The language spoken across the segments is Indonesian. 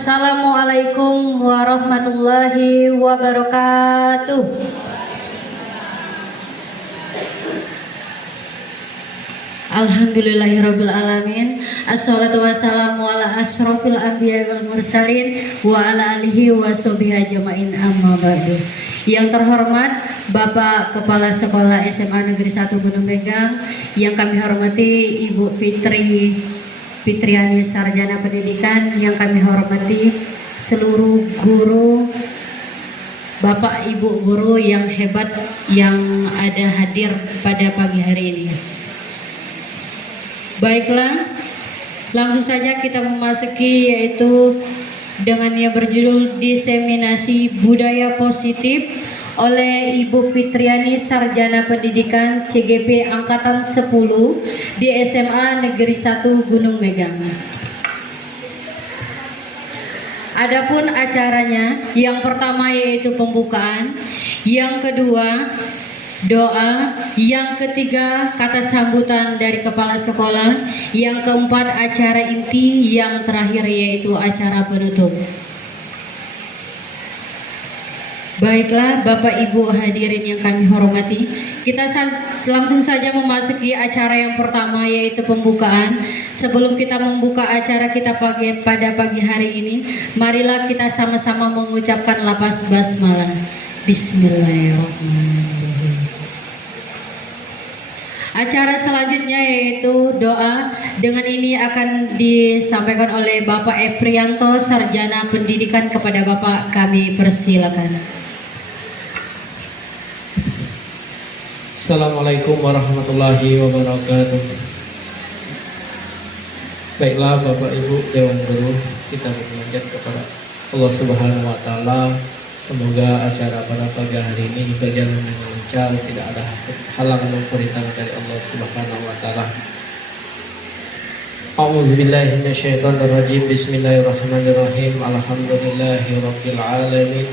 Assalamualaikum warahmatullahi wabarakatuh. Alhamdulillahirabbil alamin. Assalatu wassalamu ala asyrofil anbiya wal mursalin wa ala alihi wa sahbihi ajmain, amma ba'du. Yang terhormat Bapak Kepala Sekolah SMA Negeri 1 Gunung Megang, yang kami hormati Ibu Fitriani Sarjana Pendidikan, yang kami hormati seluruh guru, Bapak Ibu guru yang hebat yang ada hadir pada pagi hari ini. Baiklah, langsung saja kita memasuki, yaitu dengan yang berjudul Diseminasi Budaya Positif oleh Ibu Fitriani Sarjana Pendidikan CGP Angkatan 10 di SMA Negeri 1 Gunung Megang. Adapun acaranya, yang pertama yaitu pembukaan, yang kedua doa, yang ketiga kata sambutan dari kepala sekolah, yang keempat acara inti, yang terakhir yaitu acara penutup. Baiklah Bapak Ibu hadirin yang kami hormati, kita langsung saja memasuki acara yang pertama, yaitu pembukaan. Sebelum kita membuka acara kita pada pagi hari ini, marilah kita sama-sama mengucapkan lafaz basmalah. Bismillahirrahmanirrahim. Acara selanjutnya yaitu doa. Dengan ini akan disampaikan oleh Bapak Eprianto Sarjana Pendidikan. Kepada Bapak kami persilakan. Assalamualaikum warahmatullahi wabarakatuh. Baiklah Bapak Ibu Dewan Guru, kita bermunajat kepada Allah Subhanahu wa taala. Semoga acara pada pagi hari ini berjalan dengan lancar, tidak ada halangan maupun rintangan dari Allah Subhanahu wa taala. A'udzubillahi minasyaitonirrajim. Bismillahirrahmanirrahim. Alhamdulillahirabbil alamin.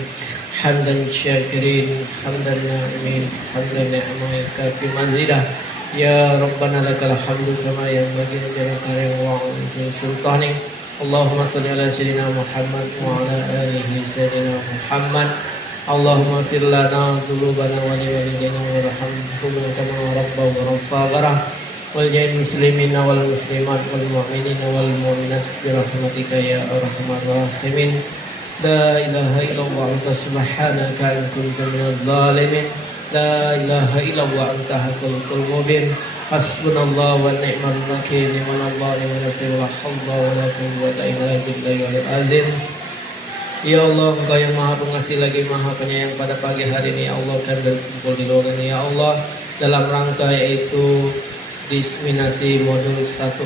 Hamdan syakirin, hamdan na'imin, hamdan ni'mah kafi manzilah. Ya Rabbana lakal hamdu kama yanbaghi li jalali wa 'azimi sultanik. Allahumma shalli ala sayyidina Muhammad wa ala alihi sayyidina Muhammad. Allahumma fir lana dhunubana wa li walidayna warhamhum kama rabbawna saghara. Wal jami'il muslimina wal muslimat wal mu'minina wal mu'minat bi rahmatika ya arhamar rahimin. La ilaha illallah anta subhanaka in kuntu minadh dhalimin. La ilaha illallah anta haqqul mubin. Hasbunallah wa ni'mal wakil, ni'mallahu wa nasir, la haula wa la quwwata illa billahil azim. Ya Allah, Engkau yang Maha Pengasih lagi Maha Penyayang, pada pagi hari ini ya Allah kami berkumpul di luar ini ya Allah dalam rangka yaitu diseminasi modul 14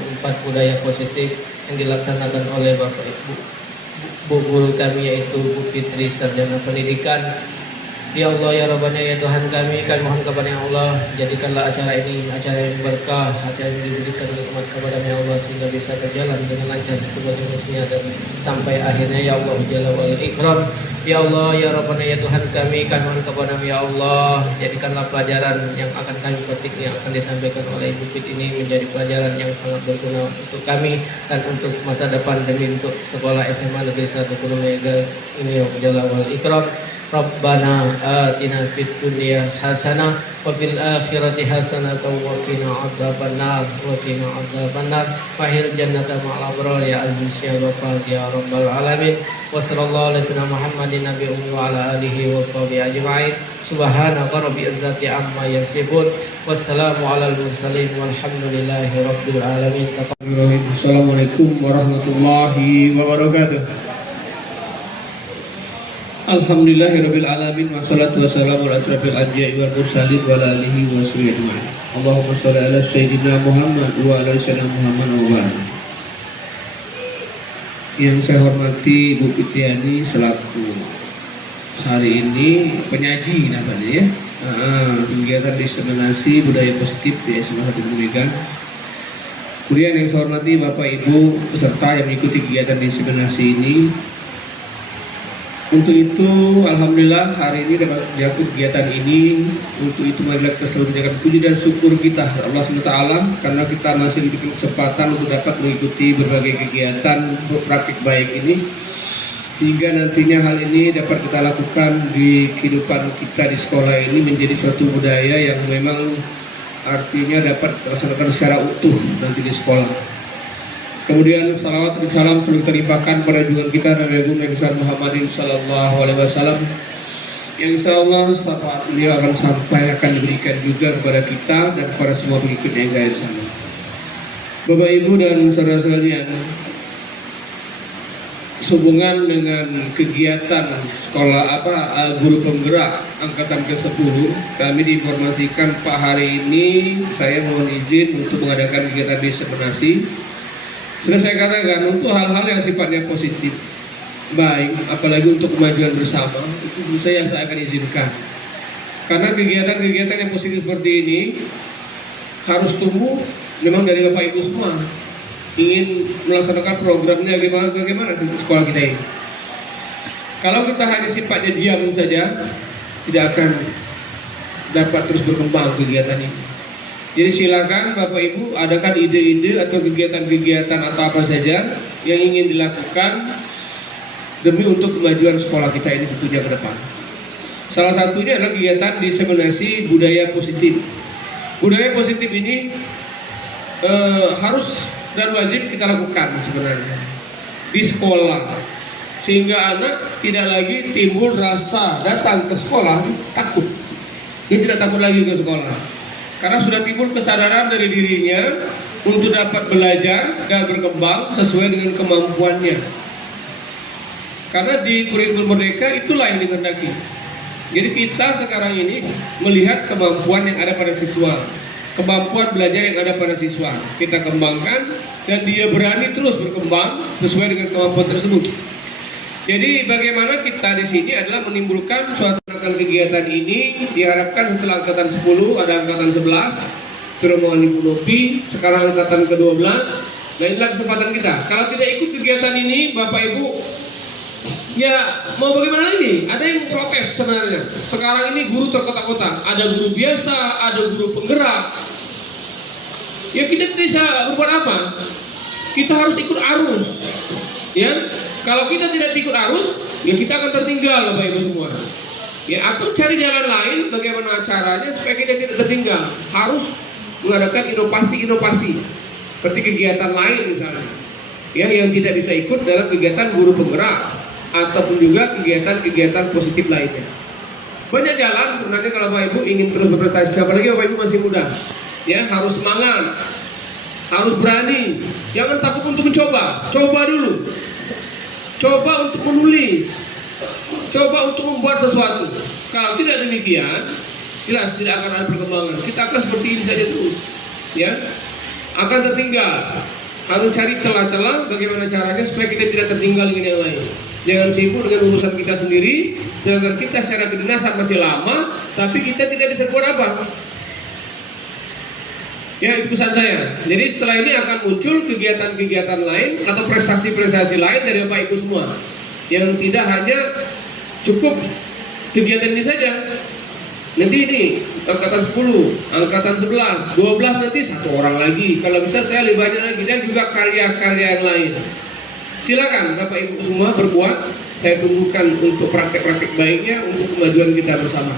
budaya positif yang dilaksanakan oleh Bapak Ibu guru kami yaitu Bu Fitri Sarjana Pendidikan. Ya Allah ya Rabbana ya Tuhan kami mohon kepada ya Allah, jadikanlah acara ini acara yang berkah, acara yang diberikan nikmat kepada ya Allah, sehingga bisa berjalan dengan lancar sebaik-baiknya dan sampai akhirnya ya Allah jalla wal ikram. Ya Allah ya Rabbana ya Tuhan kami mohon kepada ya Allah, jadikanlah pelajaran yang akan kami petik, yang akan disampaikan oleh Ibu Fit ini menjadi pelajaran yang sangat berguna untuk kami dan untuk masa depan, demi untuk sekolah SMA Negeri 1 Gunung Megang ini ya jalla wal ikram. Rabbana atina fid dunya hasanah wa fil akhirati hasanah wa qina adzabannar wa qina adzabannar wa hil jannata ma'al abrar ya aziz ya ghafar ya rabbal alamin. Wa sallallahu alaihi wasallam Muhammadin nabiyyi wa ala alihi wa sahbihi ajma'in. Subhanaka rabbil izzati amma yasifun. Wassalamu alal mursalin walhamdulillahi rabbil alamin. Assalamualaikum warahmatullahi wabarakatuh. Alhamdulillahirabbil alamin, wassalatu wassalamu ala asrofil anbiya'i wal mursalin wa ala alihi wa sahbihi ajma'in. Allahumma shalli ala sayyidina Muhammad wa ala sayyidina Muhammad wa barik. Yang saya hormati Ibu Fitriani selaku hari ini penyaji namanya ya. Kegiatan diseminasi budaya positif di SMA 1 Gunung Megang. Kemudian yang saya hormati Bapak Ibu peserta yang mengikuti kegiatan diseminasi ini. Untuk itu, alhamdulillah hari ini dapat dilakukan kegiatan ini. Untuk itu marilah kita selalu menjaga puji dan syukur kita Allah SWT, karena kita masih diberikan kesempatan untuk dapat mengikuti berbagai kegiatan praktik baik ini. sehingga nantinya hal ini dapat kita lakukan di kehidupan kita di sekolah ini menjadi suatu budaya yang memang artinya dapat dilaksanakan secara utuh nanti di sekolah. Kemudian salawat dan salam selalu terlimpahkan pada junjungan kita Nabi Agung Nabi besar Muhammadin Sallallahu Alaihi Wasallam, yang insya Allah syafaat beliau akan sampai akan diberikan juga kepada kita dan kepada semua pengikutnya yang dari sana. Bapak Ibu dan saudara sekalian, sehubungan dengan kegiatan sekolah guru penggerak angkatan ke-10, kami diinformasikan Pak hari ini saya mohon izin untuk mengadakan kegiatan diseminasi. Sudah saya katakan untuk hal-hal yang sifatnya positif, baik, apalagi untuk kemajuan bersama, itu saya akan izinkan. Karena kegiatan-kegiatan yang positif seperti ini harus tumbuh memang dari Bapak Ibu semua. Ingin melaksanakan programnya bagaimana di sekolah kita ini. Kalau kita hanya sifatnya diam saja, tidak akan dapat terus berkembang kegiatan ini. Jadi silakan Bapak Ibu adakan ide-ide atau kegiatan-kegiatan atau apa saja yang ingin dilakukan demi untuk kemajuan sekolah kita ini tentunya ke depan. Salah satunya adalah kegiatan diseminasi budaya positif. Budaya positif ini harus dan wajib kita lakukan sebenarnya di sekolah, sehingga anak tidak lagi timbul rasa datang ke sekolah takut. Dia tidak takut lagi ke sekolah karena sudah timbul kesadaran dari dirinya untuk dapat belajar dan berkembang sesuai dengan kemampuannya. Karena di kurikulum Merdeka itulah yang dikehendaki. Jadi kita sekarang ini melihat kemampuan yang ada pada siswa, kemampuan belajar yang ada pada siswa, kita kembangkan dan dia berani terus berkembang sesuai dengan kemampuan tersebut. Jadi bagaimana kita di sini adalah menimbulkan suatu kegiatan ini. Diharapkan setelah angkatan 10 ada angkatan 11, Rombongan Ibu Nopi, sekarang angkatan ke-12. Nah inilah kesempatan kita. Kalau tidak ikut kegiatan ini Bapak Ibu, ya mau bagaimana lagi? Ada yang protes sebenarnya. Sekarang ini guru terkotak-kotak. Ada guru biasa, ada guru penggerak. Ya kita tidak bisa berbuat apa? Kita harus ikut arus. Ya, kalau kita tidak ikut arus, ya kita akan tertinggal Bapak Ibu semua. Ya, atau cari jalan lain bagaimana caranya supaya kita tidak tertinggal. Harus mengadakan inovasi-inovasi seperti kegiatan lain misalnya. Ya, yang tidak bisa ikut dalam kegiatan guru penggerak ataupun juga kegiatan-kegiatan positif lainnya. Banyak jalan sebenarnya kalau Bapak Ibu ingin terus berprestasi, apalagi Bapak Ibu masih muda. Ya, harus semangat, harus berani, jangan takut untuk mencoba. Coba dulu, coba untuk menulis, coba untuk membuat sesuatu. Kalau tidak demikian, jelas tidak akan ada perkembangan. Kita akan seperti ini saja terus, ya, akan tertinggal. Harus cari celah-celah bagaimana caranya supaya kita tidak tertinggal dengan yang lain. Jangan sibuk dengan urusan kita sendiri, sedangkan kita secara kedinasan masih lama, tapi kita tidak bisa buat apa. Ya, itu pesan saya. Jadi setelah ini akan muncul kegiatan-kegiatan lain atau prestasi-prestasi lain dari Bapak Ibu semua, yang tidak hanya cukup kegiatan ini saja. Nanti ini angkatan 10, angkatan 11, 12 nanti satu orang lagi. Kalau bisa saya lebih banyak lagi, dan juga karya-karya yang lain. Silakan Bapak Ibu semua berbuat. Saya tunggukan untuk praktek-praktek baiknya untuk kemajuan kita bersama.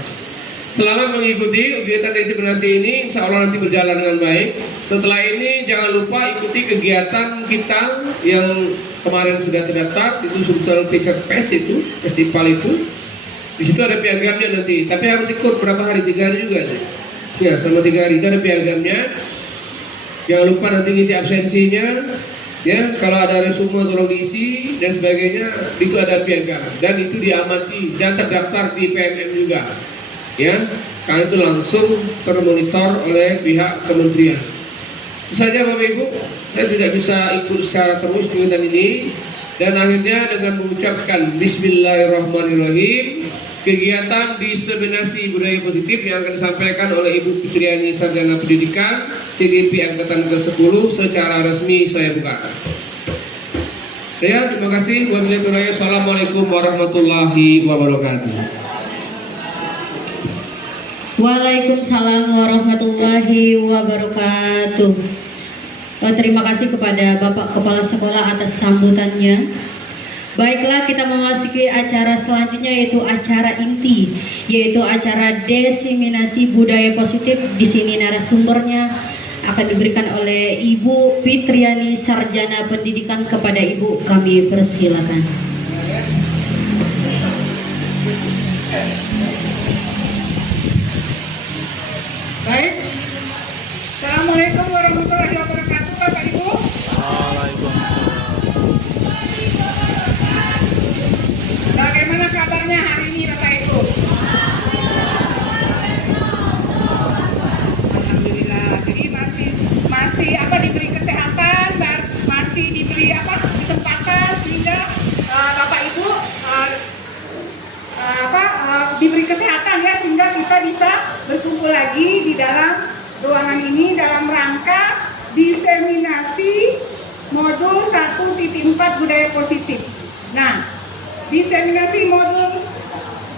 Selamat mengikuti kegiatan diseminasi ini, insya Allah nanti berjalan dengan baik. Setelah ini jangan lupa ikuti kegiatan kita yang kemarin sudah terdaftar, itu Social Teacher Fest, itu festival itu. Di situ ada piagamnya nanti, tapi harus ikut berapa hari, 3 hari juga sih. Ya, selama 3 hari itu ada piagamnya. Jangan lupa nanti ngisi absensinya. Ya, kalau ada resume tolong diisi dan sebagainya, itu ada piagam dan itu diamati dan terdaftar di PMM juga. Ya, karena itu langsung termonitor oleh pihak kementerian. Itu saja Bapak Ibu, saya tidak bisa ikut secara terus kegiatan ini, dan akhirnya dengan mengucapkan Bismillahirrahmanirrahim, kegiatan diseminasi budaya positif yang akan disampaikan oleh Ibu Fitriani Sarjana Pendidikan CDP angkatan ke-10 secara resmi saya buka. Saya terima kasih. Wassalamualaikum warahmatullahi wabarakatuh. Waalaikumsalam warahmatullahi wabarakatuh. Terima kasih kepada Bapak Kepala Sekolah atas sambutannya. Baiklah, kita memasuki acara selanjutnya yaitu acara inti, yaitu acara diseminasi budaya positif. Di sini narasumbernya akan diberikan oleh Ibu Fitriani, Sarjana Pendidikan. Kepada Ibu kami persilakan. Baik. Assalamualaikum warahmatullahi wabarakatuh, Bapak Ibu. Bagaimana kabarnya hari ini, Bapak Ibu? Alhamdulillah. Jadi masih diberi kesehatan, masih diberi kesempatan sehingga Bapak Ibu diberi kesehatan ya, sehingga kita bisa berkumpul lagi di dalam ruangan ini dalam rangka diseminasi modul 1.4 budaya positif. Nah, diseminasi modul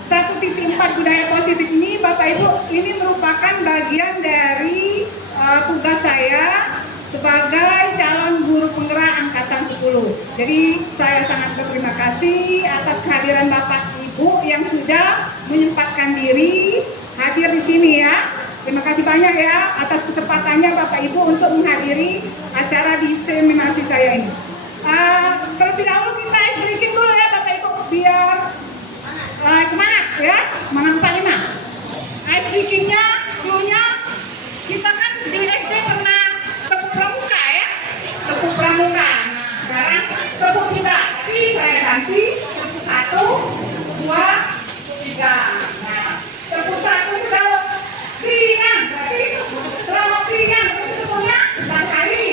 1.4 budaya positif ini, Bapak Ibu, ini merupakan bagian dari tugas saya sebagai calon guru penggerak angkatan 10. Jadi saya sangat berterima kasih atas kehadiran Bapak Ibu yang sudah menyempatkan diri hadir di sini ya. Terima kasih banyak ya atas kecepatannya Bapak Ibu untuk menghadiri acara diseminasi saya ini. Terlebih dahulu kita ice breaking dulu ya Bapak Ibu, biar semangat ya, semangat 45. Ice breakingnya, dulunya kita kan di SD pernah tepuk pramuka ya, tepuk pramuka. Nah sekarang tepuk kita, tapi saya ganti tepuk 1, 2, 3. Nah tepuk 1 itu kalau siang, berarti selamat siang, berarti tepuknya 4 kali.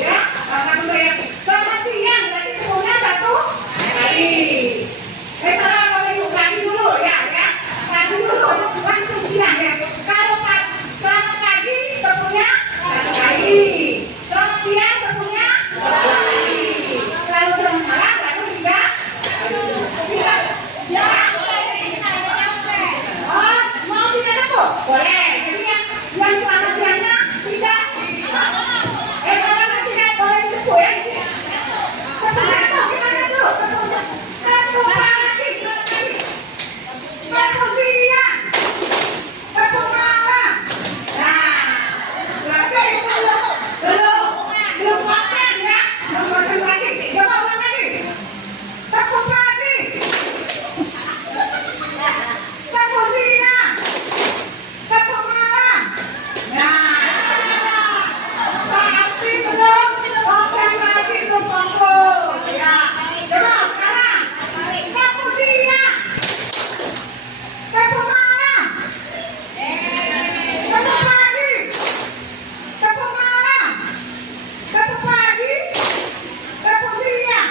Ya, selamat siang, berarti tepuknya 1 kali. Kalau ibu lagi dulu ya, lagi dulu, langsung siang ya. Kalau selamat pagi tepuknya 1 kali, selamat siang tepuknya 2 kali. Kalau selamat malam baru 3 ya. Oh, mau 3 tepuk? Boleh. Jadi yang selamat siangnya 3. Kalau tidak boleh tepuk ya. Tepuk 1, gimana tuh? Tepuk pagi, tepuk siang, tepuk malam. Nah, berarti itu belum konsen ya, belum konsentrasi. Coba ulang lagi. Tepuk pagi, tepuk siang, tepuk malam. Nah, tapi belum konsentrasi, belum fokus ya. Coba sekarang tepuk siang, tepuk malam, tepuk pagi, tepuk malam, tepuk pagi, tepuk siang.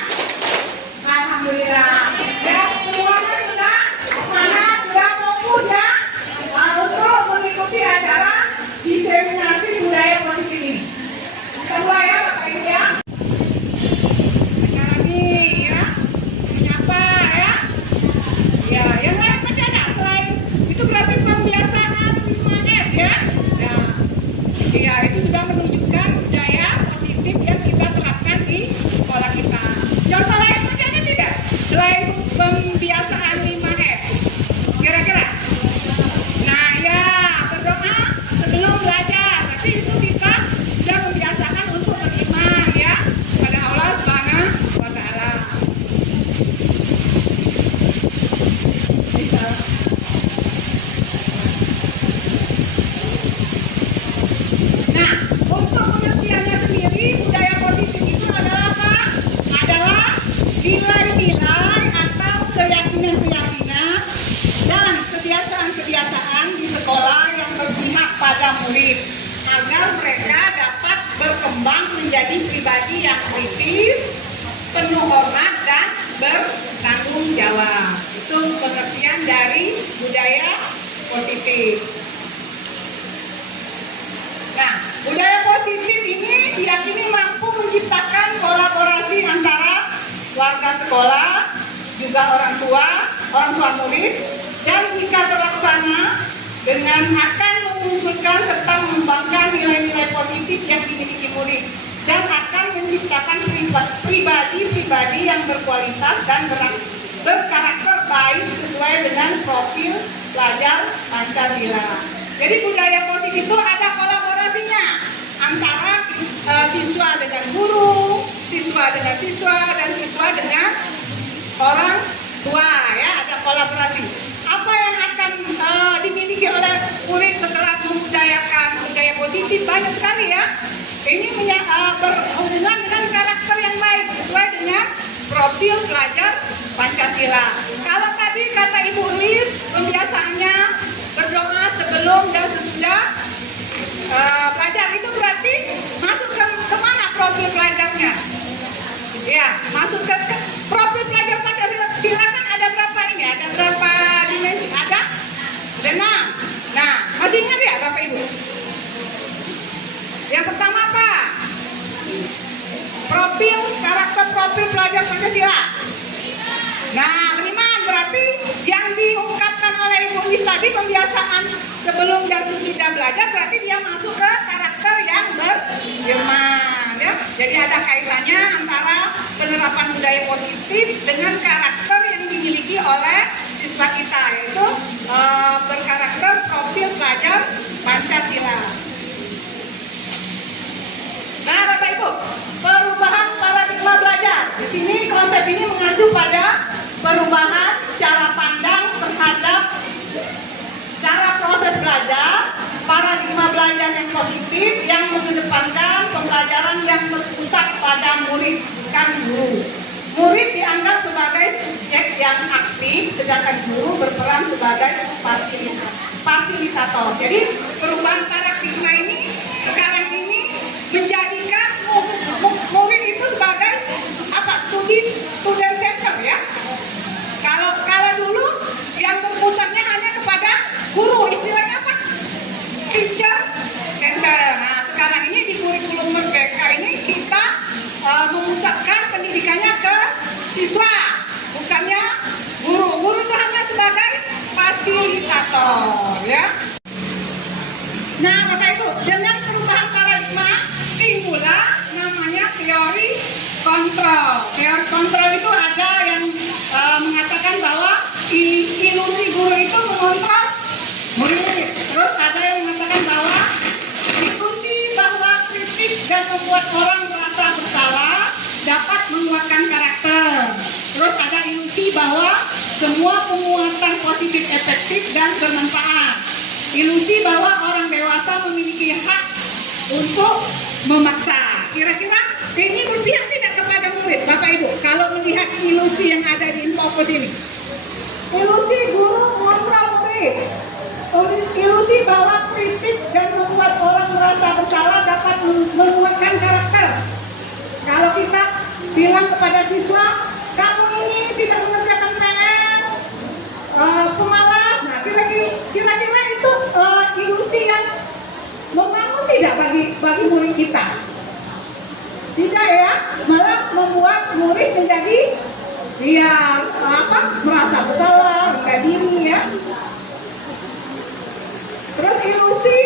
Alhamdulillah ya, semuanya sudah semangat, sudah fokus ya untuk mengikuti acara diseminasi budaya positif ini. Kita mulai ya Bapak Ibu ya. Acara ini ya, menyapa ya. Ya, yang lain masih ada selain itu, berarti pembiasaan 5S ya. Ya, itu sudah menunjukkan budaya positif yang kita terapkan di sekolah kita. Contoh lain masih ada tidak? Selain pembiasaan 5S. Kira-kira? Nah, ya, berdoa sebelum belajar. Tapi itu kita sudah membiasakan untuk beriman ya pada Allah Subhanahu wa taala. Bisa. Nah, untuk pengertiannya sendiri, budaya positif itu adalah apa? Adalah nilai-nilai atau keyakinan-keyakinan dan kebiasaan-kebiasaan di sekolah yang berpihak pada murid agar mereka dapat berkembang menjadi pribadi yang kritis, penuh hormat dan bertanggung jawab. Itu pengertian dari budaya positif. Nah, budaya positif ini diyakini mampu menciptakan kolaborasi antara warga sekolah, juga orang tua murid, dan jika terlaksana dengan akan memunculkan serta mengembangkan nilai-nilai positif yang dimiliki murid dan akan menciptakan pribadi-pribadi yang berkualitas dan berkarakter baik sesuai dengan profil pelajar Pancasila. Jadi budaya positif itu ada kolaborasinya antara siswa dengan guru, siswa dengan siswa, dan siswa dengan orang tua, ya, ada kolaborasi. Apa yang akan dimiliki oleh murid setelah membudayakan budaya positif? Banyak sekali, ya. Ini berhubungan dengan karakter yang baik sesuai dengan profil pelajar Pancasila. Kalau tadi kata Ibu Lis, pembiasaannya berdoa sebelum dan sesudah belajar, itu berarti masuk ke mana profil pelajarnya? Ya, masuk ke profil pelajar Pancasila kan ada berapa ini? Ada berapa dimensi? Ada 6. Nah, masih ingat ya Bapak Ibu? Yang pertama apa? Karakter profil pelajar Pancasila. Nah, beriman berarti yang diungkapkan oleh Ibu Lis tadi, pembiasaan sebelum dan sesudah belajar, berarti dia masuk ke karakter yang beriman, ya. Jadi ada kaitannya antara penerapan budaya positif dengan karakter yang dimiliki oleh siswa kita, yaitu berkarakter profil pelajar Pancasila. Nah, Bapak Ibu, perubahan paradigma belajar. Di sini konsep ini mengacu pada perubahan cara pandang terhadap cara proses belajar, paradigma belajar yang positif yang mengedepankan pembelajaran yang berpusat pada murid bukan guru. Murid dianggap sebagai subjek yang aktif, sedangkan guru berperan sebagai fasilitator. Jadi perubahan paradigma ini sekarang ini menjadikan murid itu sebagai student center, ya. Kalau dulu yang berpusatnya hanya kepada guru, istilahnya apa? Teacher center. Nah, sekarang ini di kurikulum Merdeka ini kita memusatkan pendidikannya ke siswa, bukannya guru. Guru itu hanya sebagai fasilitator, ya. Nah, Bapak Ibu, dengan perubahan paradigma timbullah namanya teori kontrol. Teori kontrol itu ada yang mengatakan bahwa ilusi guru itu mengontrol murid. Terus ada yang mengatakan bahwa ilusi bahwa kritik dan membuat orang merasa bersalah dapat menguatkan karakter. Terus ada ilusi bahwa semua penguatan positif efektif dan bermanfaat. Ilusi bahwa orang dewasa memiliki hak untuk memaksa. Kira-kira ini berpihak tidak kepada murid, Bapak Ibu? Kalau melihat ilusi yang ada di Infocus ini, ilusi guru mengontrol murid, ilusi bahwa kritik dan membuat orang merasa bersalah dapat menguatkan karakter. Kalau kita bilang kepada siswa, kamu ini tidak mengerjakan PR, pemalas, nah kira-kira itu ilusi yang membangun tidak bagi murid kita? Tidak, ya, malah membuat murid menjadi merasa bersalah, rendah diri, ya. Terus ilusi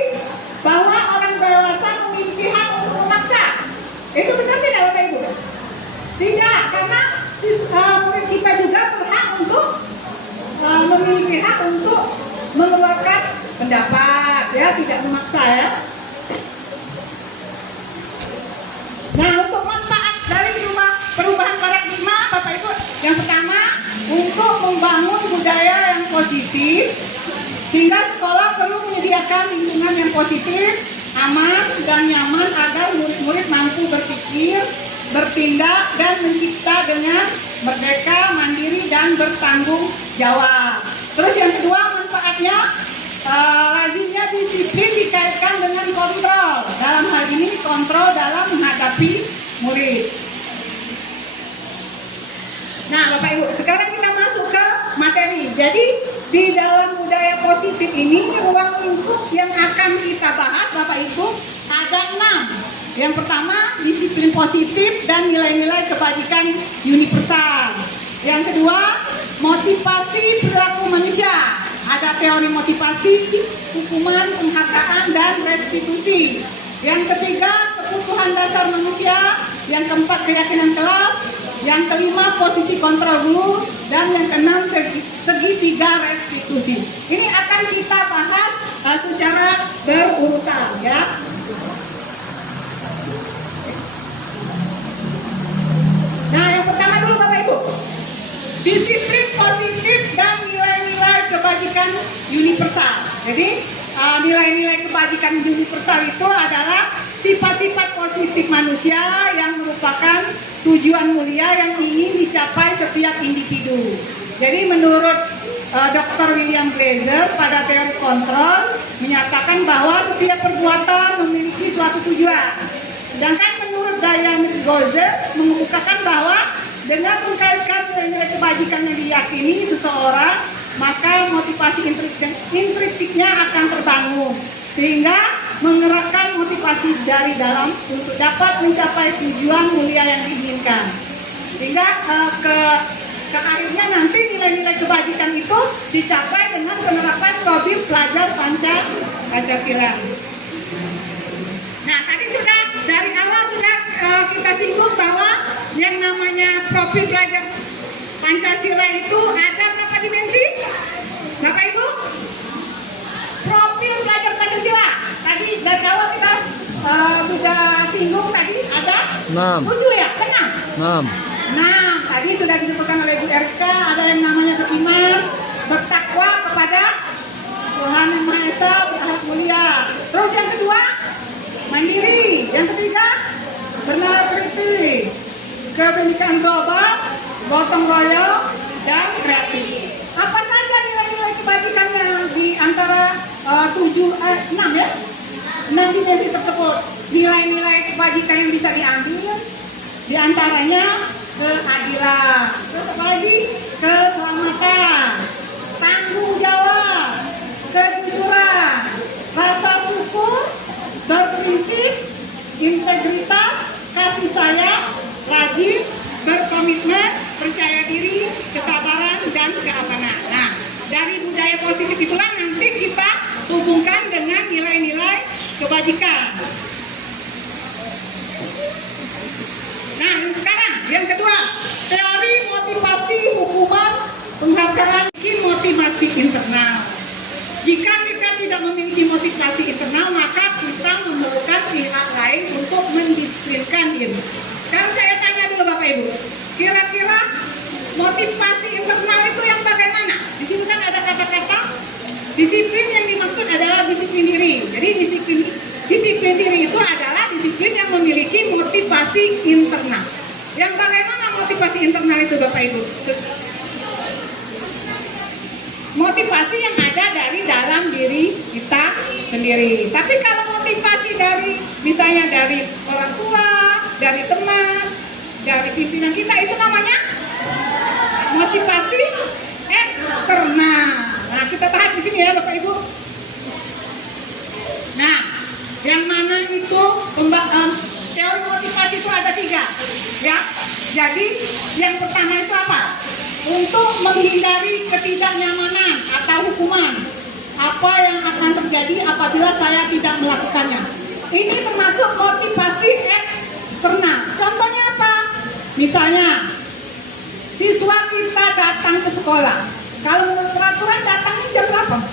bahwa orang dewasa memiliki hak untuk memaksa. Itu benar tidak, Bapak Ibu? Tidak, karena murid kita juga berhak untuk memiliki hak untuk mengeluarkan pendapat, ya, tidak memaksa, ya. Nah, untuk manfaat dari perubahan paradigma, Bapak Ibu, yang pertama untuk membangun budaya yang positif, sehingga sekolah perlu menyediakan lingkungan yang positif, aman dan nyaman agar murid-murid mampu berpikir, bertindak dan mencipta dengan merdeka, mandiri dan bertanggung jawab. Terus yang kedua, manfaatnya lazimnya disiplin dikaitkan dengan kontrol. Dalam hal ini kontrol dalam menghadapi murid. Nah, Bapak Ibu, sekarang kita masuk ke materi. Jadi di dalam budaya positif ini, ruang lingkup yang akan kita bahas, Bapak Ibu, ada 6. Yang pertama, disiplin positif dan nilai-nilai kebajikan universal. Yang kedua, motivasi perilaku manusia. Ada teori motivasi, hukuman, penghargaan, dan restitusi. Yang ketiga, kebutuhan dasar manusia. yang keempat keyakinan kelas, yang kelima posisi kontrol dulu, dan yang keenam segitiga restitusi. Ini akan kita bahas secara berurutan ya. Nah, yang pertama dulu Bapak Ibu, disiplin positif dan nilai-nilai kebajikan universal. Jadi nilai-nilai kebajikan universal itu adalah sifat-sifat positif manusia yang merupakan tujuan mulia yang ingin dicapai setiap individu. Jadi menurut Dr. William Glaser pada teori kontrol menyatakan bahwa setiap perbuatan memiliki suatu tujuan. Sedangkan menurut Diane Gozer mengemukakan bahwa dengan mengkaitkan nilai kebajikan yang diyakini seseorang, maka motivasi intrinsiknya akan terbangun, sehingga menggerakkan motivasi dari dalam untuk dapat mencapai tujuan mulia yang diinginkan. Sehingga ke akhirnya nanti nilai-nilai kebajikan itu dicapai dengan penerapan profil pelajar Pancasila. Nah, tadi sudah dari awal sudah kita singgung bahwa yang namanya profil pelajar Pancasila itu ada berapa dimensi? Bapak Ibu? Profil pelajar Pancasila. Tadi dari awal kita sudah singgung tadi ada 7 ya? 6. 6. Tadi sudah disebutkan oleh Bu Erika, ada yang namanya beriman, bertakwa kepada Tuhan Yang Maha Esa, berakhlak mulia. Terus yang kedua, mandiri. Yang ketiga, bernalar kritis, kebenekaan global, gotong royong, dan kreatif. Apa saja nilai-nilai kebajikan yang di antara 6 ya? 6 dimensi tersebut. Nilai-nilai kebajikan yang bisa diambil di antaranya keadilan, terus apa lagi? Keselamatan, tanggung jawab, kejujuran, rasa syukur, berprinsip, integritas, kasih sayang, rajin, berkomitmen, percaya diri, kesabaran, dan keamanan. Nah, dari budaya positif itulah nanti kita hubungkan dengan nilai-nilai kebajikan. Nah, sekarang yang kedua, teori motivasi hukuman penghargaan motivasi internal. Jika kita tidak memiliki motivasi internal, maka kita memerlukan pihak lain untuk mendisiplinkan diri. Sekarang saya tanya dulu Bapak Ibu, kira-kira motivasi internal itu yang bagaimana? Di sini kan ada kata-kata disiplin, yang dimaksud adalah disiplin diri. Jadi disiplin diri itu adalah disiplin yang memiliki motivasi internal. Yang bagaimana motivasi internal itu Bapak Ibu? Motivasi yang ada dari dalam diri kita sendiri. Tapi kalau motivasi dari misalnya dari orang tua, dari teman, dari pimpinan kita, itu namanya motivasi eksternal. Nah, kita bahas di sini ya Bapak Ibu. Nah, yang mana itu teori motivasi itu ada 3 ya. Jadi yang pertama itu apa? Untuk menghindari ketidaknyamanan atau hukuman. Apa yang akan terjadi apabila saya tidak melakukannya? Ini termasuk motivasi eksternal. Contohnya apa? Misalnya, siswa kita datang ke sekolah. Kalau menurut peraturan datangnya jam berapa?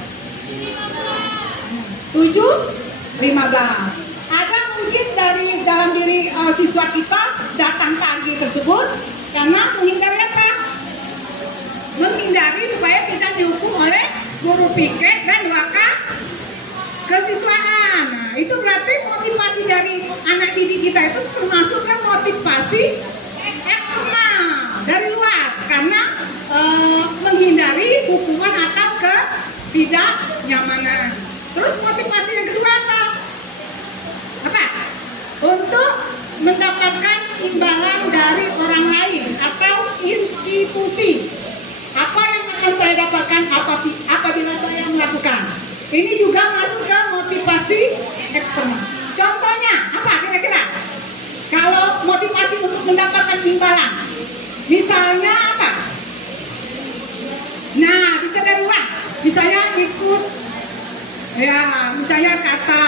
7.15. Ada mungkin dari dalam diri siswa kita datang pagi tersebut karena menghindari apa? Menghindari supaya tidak dihukum oleh guru piket dan waka kesiswaan. Nah, itu berarti motivasi dari anak didik kita itu termasuk kan motivasi eksternal dari luar, karena menghindari hukuman atau ketidaknyamanan. Terus motivasi yang kedua apa? Untuk mendapatkan imbalan dari orang lain atau institusi. Apa yang akan saya dapatkan apabila saya melakukan? Ini juga masuk ke motivasi eksternal. Contohnya apa kira-kira? Kalau motivasi untuk mendapatkan imbalan, misalnya apa? Nah, bisa dari luar. Misalnya ikut, ya, misalnya kata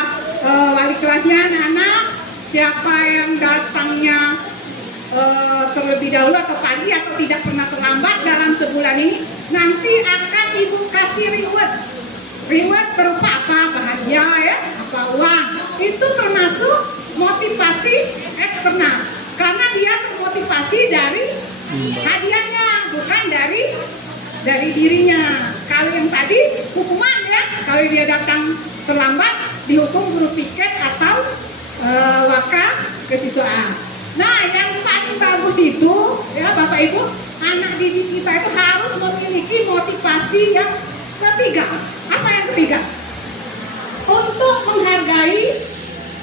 wali kelasnya, anak-anak, siapa yang datangnya terlebih dahulu atau pagi atau tidak pernah terlambat dalam sebulan ini, nanti akan Ibu kasih reward. Reward berupa apa? Bahagia ya, apa uang. Itu termasuk motivasi eksternal. Karena dia termotivasi dari hadiahnya, bukan dari dirinya. Kalau yang tadi hukuman ya, kalau dia datang terlambat dihukum guru piket atau waka kesiswaan. Nah, yang paling bagus itu ya Bapak Ibu, anak didik kita itu harus memiliki motivasi yang ketiga. Apa yang ketiga? Untuk menghargai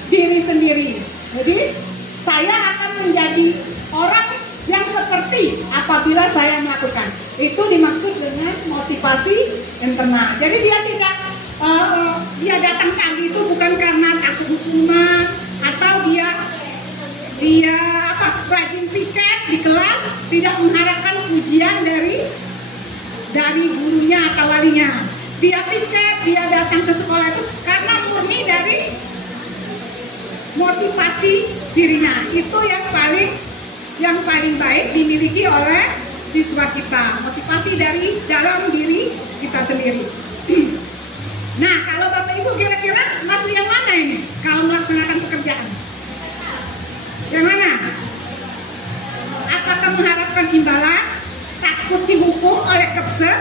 diri sendiri. Jadi saya akan menjadi orang yang seperti apabila saya melakukan. Itu dimaksud dengan motivasi internal. Jadi dia tidak dia datang pagi itu bukan karena takut hukuman atau dia rajin piket di kelas, tidak mengharapkan pujian dari gurunya atau walinya. Dia piket, dia datang ke sekolah itu karena murni dari motivasi dirinya. Itu yang paling baik dimiliki oleh siswa kita, motivasi dari dalam diri kita sendiri. Nah, kalau Bapak Ibu kira-kira masuk yang mana ini kalau melaksanakan pekerjaan? Yang mana? Apakah mengharapkan imbalan, takut dihukum oleh kepse?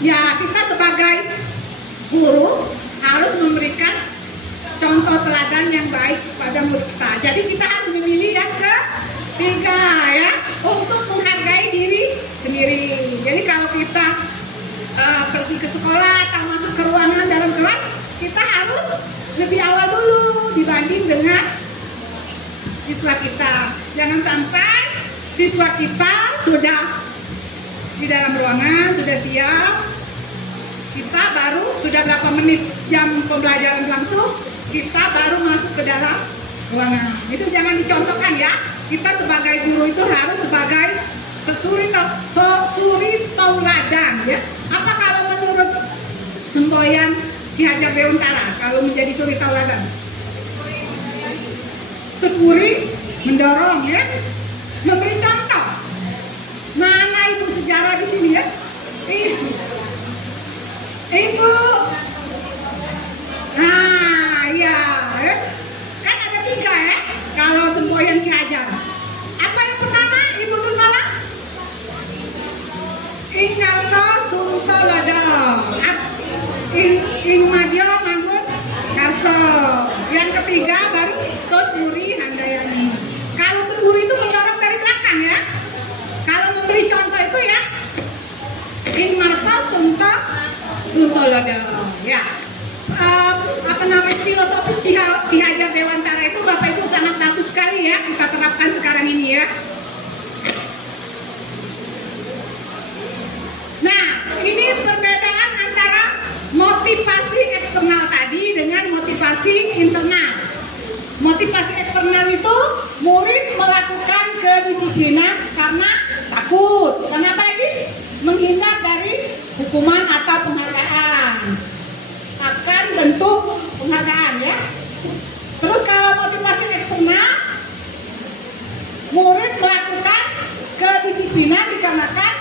Ya, kita sebagai guru harus memberikan contoh teladan yang baik kepada murid kita. Jadi kita harus memilih yang ketiga ya, untuk menghargai diri sendiri. Jadi kalau kita pergi ke sekolah atau masuk ke ruangan dalam kelas, kita harus lebih awal dulu dibanding dengan siswa kita. Jangan sampai siswa kita sudah di dalam ruangan, sudah siap, kita baru sudah berapa menit jam pembelajaran berlangsung, kita baru masuk ke dalam ruangan. Itu jangan dicontohkan ya. Kita sebagai guru itu harus sebagai suri tauladan ya. Apa kalau menurut semboyan Ki Hajar Dewantara kalau menjadi suri tauladan? Tekuri mendorong ya, memberi contoh. Mana ibu sejarah di sini ya? Ibu. Nah, iya, kan ada 3 ya. Kalau semboyan Ki Hajar. Apa yang pertama, Ibu Nurmala? Ing karso sunto lada. Ing madyo manggun karso. Yang ketiga baru tuturi handayani. Kalau tuturi itu mendorong dari belakang ya. Kalau memberi contoh itu ya, ing marso sunto lada. Ya. Filosofi Ki Hajar Dewantara itu Bapak Ibu sangat bagus sekali ya, kita terapkan sekarang ini ya. Nah, ini perbedaan antara motivasi eksternal tadi dengan motivasi internal. Motivasi eksternal itu murid melakukan kedisiplinan karena takut. Kenapa lagi? Menghindar dari hukuman atau penghargaan. Akan bentuk penghargaan ya. Terus kalau motivasi eksternal, murid melakukan kedisiplinan dikarenakan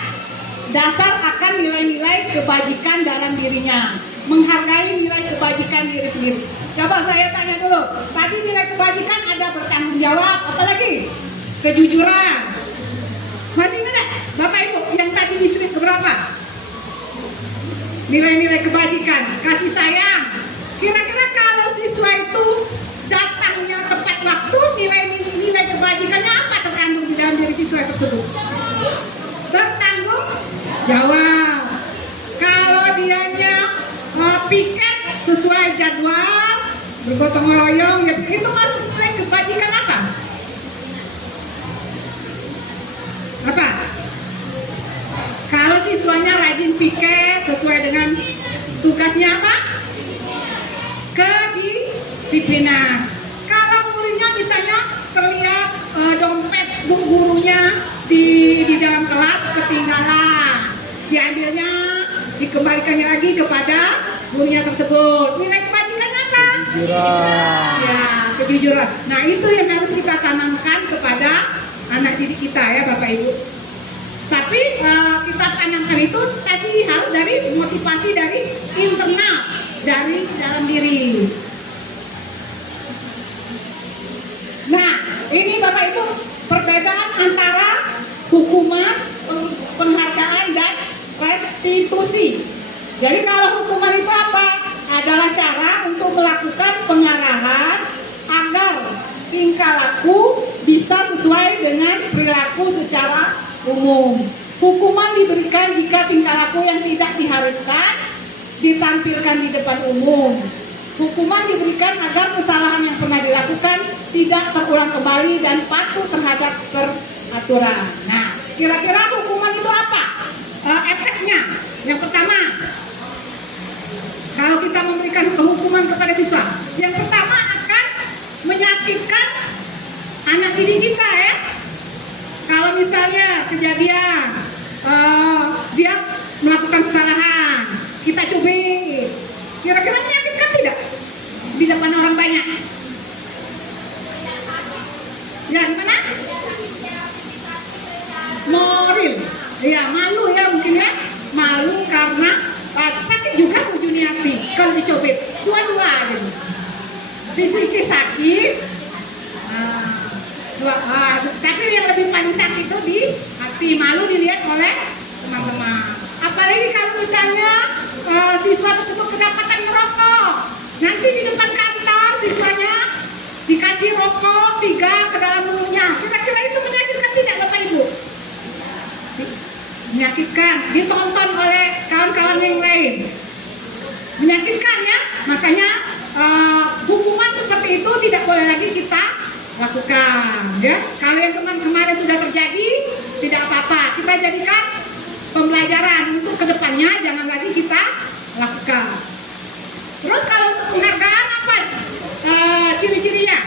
dasar akan nilai-nilai kebajikan dalam dirinya, menghargai nilai kebajikan diri sendiri. Coba saya tanya dulu, tadi nilai kebajikan ada bertanggung jawab, apalagi kejujuran. Masih ingat Bapak Ibu yang tadi di slide berapa? Nilai-nilai kebajikan, kasih sayang. Kira-kira kalau siswa itu datangnya tepat waktu, nilai kebajikannya apa terkandung di dalam diri siswa tersebut? Bertanggung jawab. Kalau dianya piket sesuai jadwal, bergotong royong, itu masuk nilai kebajikan apa? Apa? Kalau siswanya rajin piket sesuai dengan tugasnya apa? Kedisiplinan. Kalau muridnya misalnya terlihat dompet gurunya di dalam kelas ketinggalan, diambilnya, dikembalikannya lagi kepada gurunya tersebut. Nilai kebajikannya apa? Ya, kejujuran. Nah, itu yang harus kita tanamkan kepada anak didik kita ya Bapak Ibu. Tapi kita tanamkan itu tadi harus dari motivasi dari internal, dari dalam diri. Nah, ini Bapak Ibu perbedaan antara hukuman, penghargaan, dan restitusi. Jadi kalau hukuman itu apa? Adalah cara untuk melakukan pengarahan agar tingkah laku bisa sesuai dengan perilaku secara umum. Hukuman diberikan jika tingkah laku yang tidak diharapkan ditampilkan di depan umum. Hukuman diberikan agar kesalahan yang pernah dilakukan tidak terulang kembali dan patuh terhadap peraturan. Nah, kira-kira hukuman itu apa? Efeknya. Yang pertama, kalau kita memberikan hukuman kepada siswa, yang pertama akan menyakitkan anak didik kita ya. Kalau misalnya kejadian dia melakukan kesalahan, kita cubit, kira-kira menyakitkan tidak di depan orang banyak? Ya gimana? Moral, ya malu ya mungkin ya, malu karena sakit juga ujungnya hati kalau dicubit, dua-dua gitu. Fisiknya sakit, tapi yang lebih paling sakit itu di hati, malu dilihat oleh teman-teman. Apalagi kalau misalnya siswa tersebut kedapatan merokok, nanti di depan kantor siswanya dikasih rokok 3 ke dalam mulutnya. Kira-kira itu menyakitkan tidak Bapak Ibu? Menyakitkan, ditonton oleh kawan-kawan yang lain. Menyakitkan ya, makanya hukuman seperti itu tidak boleh lagi kita lakukan ya. Kalau yang kemarin sudah terjadi tidak apa-apa, kita jadikan pembelajaran untuk kedepannya, jangan lagi kita lakukan. Terus kalau untuk penghargaan apa ciri-cirinya?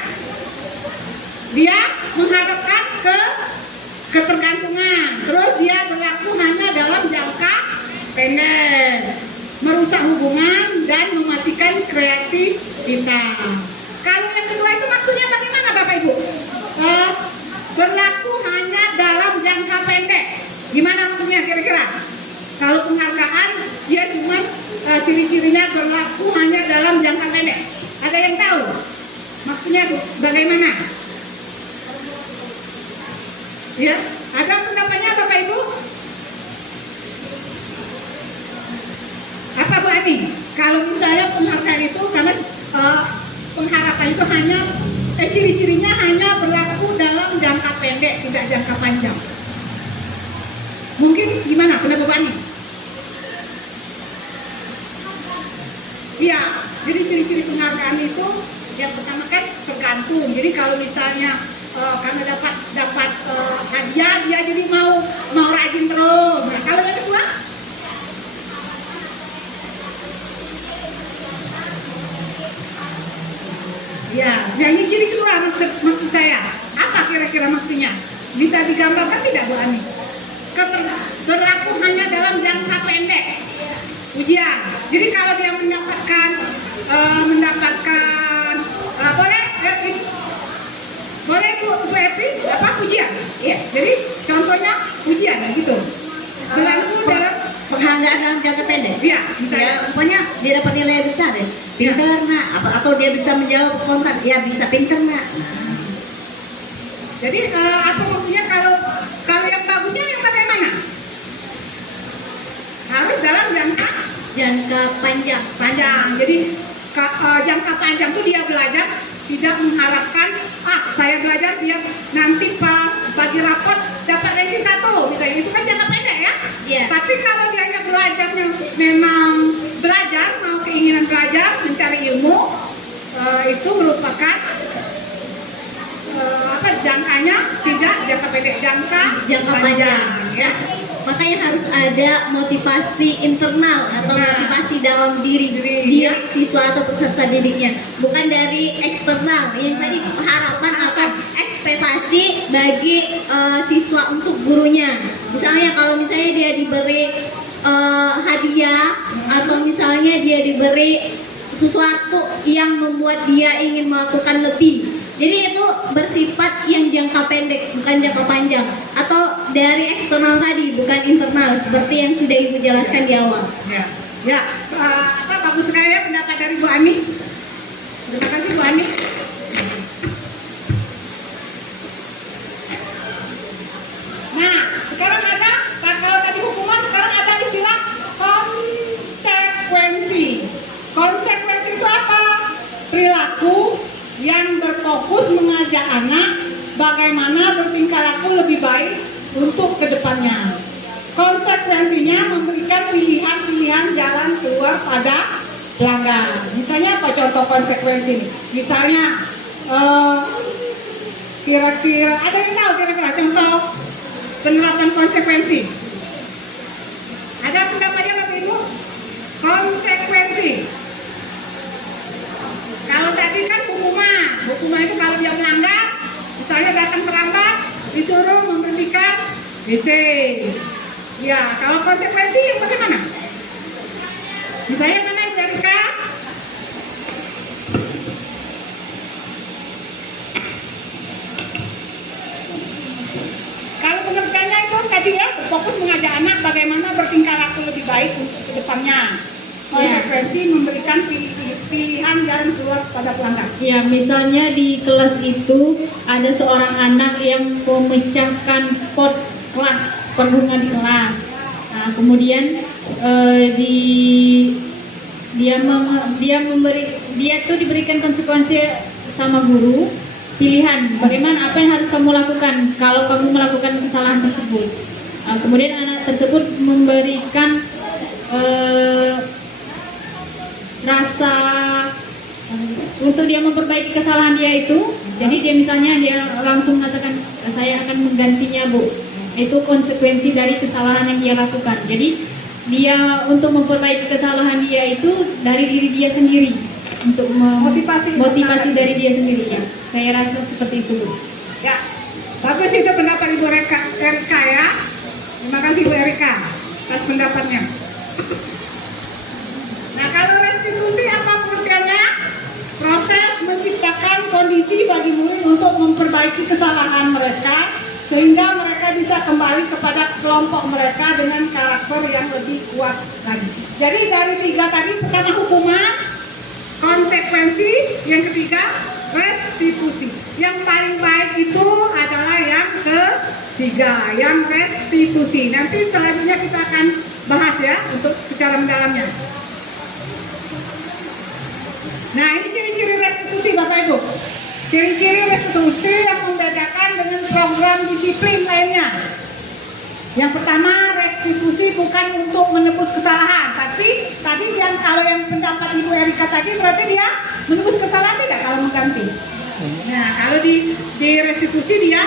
Dia menghadapkan ke ketergantungan, terus dia berlaku hanya dalam jangka pendek, merusak hubungan dan mematikan kreativitas. Kalau yang kedua itu maksudnya bagaimana Bapak Ibu? Berlaku hanya dalam jangka pendek. Gimana maksudnya kira-kira? Kalau penghargaan dia cuma ciri-cirinya berlaku hanya dalam jangka pendek. Ada yang tahu? Maksudnya bagaimana? Ya, ada pendapatnya Bapak Ibu? Apa Bu Ani? Kalau misalnya penghargaan itu karena pengharapan itu hanya ciri-cirinya hanya berlaku dalam jangka pendek, tidak jangka panjang. Mungkin gimana pendapat Bu Ani? Iya, jadi ciri-ciri penghargaan itu yang pertama kan tergantung. Jadi kalau misalnya karena dapat hadiah dia jadi mau rajin terus. Nah, kalau yang kedua? Ya, nah ini ciri kedua maksud saya. Apa kira-kira maksudnya? Bisa digambarkan tidak Bu Ani? Berlaku hanya dalam jangka pendek. Ujian. Jadi kalau dia mendapatkan boleh Bu Epi apa ujian? Iya. Jadi contohnya ujian gitu. Berlaku dalam penghargaan dalam jangka pendek. Iya, misalnya Pokoknya dia dapat nilai besar deh. Pintar nak, atau dia bisa menjawab spontan. Ya bisa pintar nak. Jadi apa maksudnya kalau yang bagusnya yang bagaimana? Harus dalam jangka panjang. Jadi jangka panjang itu dia belajar tidak mengharapkan saya belajar dia nanti pas bagi rapot dapat ranking 1 misalnya, itu kan jangka pendek ya. Iya. Tapi kalau dia belajarnya memang belajar, mau keinginan belajar, mencari ilmu, itu merupakan jangkanya tidak jangka pendek, jangka panjang ya. Makanya harus ada motivasi internal atau motivasi dalam diri siswa atau peserta didiknya, bukan dari eksternal yang tadi harapan atau ekspektasi bagi siswa untuk gurunya. Misalnya kalau misalnya dia diberi hadiah atau misalnya dia diberi sesuatu yang membuat dia ingin melakukan lebih. Jadi itu bersifat yang jangka pendek, bukan jangka panjang. Atau dari eksternal tadi, bukan internal, seperti yang sudah Ibu jelaskan di awal. Ya, bagus sekali ya pendapat dari Bu Ani. Terima kasih Bu Ani. Nah, sekarang ada, kalau tadi hukuman, sekarang ada istilah konsekuensi. Konsekuensi itu apa? Perilaku yang berfokus mengajak anak bagaimana bertingkah laku lebih baik untuk kedepannya. Konsekuensinya memberikan pilihan-pilihan jalan keluar pada pelanggan. Misalnya apa contoh konsekuensi ini? Misalnya kira-kira ada yang tahu kira-kira contoh penerapan konsekuensi? Ada pendapatnya Bapak Ibu? Konsekuensi. Kalau tadi kan hukuman itu kalau dia melanggar, misalnya datang terlambat, disuruh membersihkan WC. Ya, kalau konsekuensi yang bagaimana? Misalnya mana Jarika? Kalau pengertiannya itu tadi ya, fokus mengajak anak bagaimana bertingkah laku lebih baik untuk kedepannya. Konsekuensi memberikan pilihan jalan keluar pada pelanggan. Ya, misalnya di kelas itu ada seorang anak yang memecahkan pot kelas, bunga di kelas. Nah, kemudian dia tuh diberikan konsekuensi sama guru, pilihan bagaimana apa yang harus kamu lakukan kalau kamu melakukan kesalahan tersebut. Nah, kemudian anak tersebut memberikan rasa untuk dia memperbaiki kesalahan dia itu. Jadi dia misalnya dia langsung mengatakan saya akan menggantinya Bu. Itu konsekuensi dari kesalahan yang dia lakukan. Jadi dia untuk memperbaiki kesalahan dia itu dari diri dia sendiri, untuk motivasi dari dia sendiri ya. Saya rasa seperti itu Bu. Ya, bagus itu pendapat Ibu Erika ya. Terima kasih Bu Erika atas pendapatnya. Nah, kalau restitusi apa pengertiannya? Proses menciptakan kondisi bagi murid untuk memperbaiki kesalahan mereka sehingga mereka bisa kembali kepada kelompok mereka dengan karakter yang lebih kuat lagi. Jadi dari tiga tadi, pertama hukuman, konsekuensi, yang ketiga restitusi. Yang paling baik itu adalah yang ketiga, yang restitusi. Nanti selanjutnya kita akan bahas ya untuk secara mendalamnya. Nah, ini ciri-ciri restitusi Bapak Ibu. Ciri-ciri restitusi yang membedakan dengan program disiplin lainnya. Yang pertama, restitusi bukan untuk menebus kesalahan, tapi tadi yang kalau yang pendapat Ibu Erika tadi berarti dia menebus kesalahan tidak kalau mengganti. Nah, kalau di restitusi dia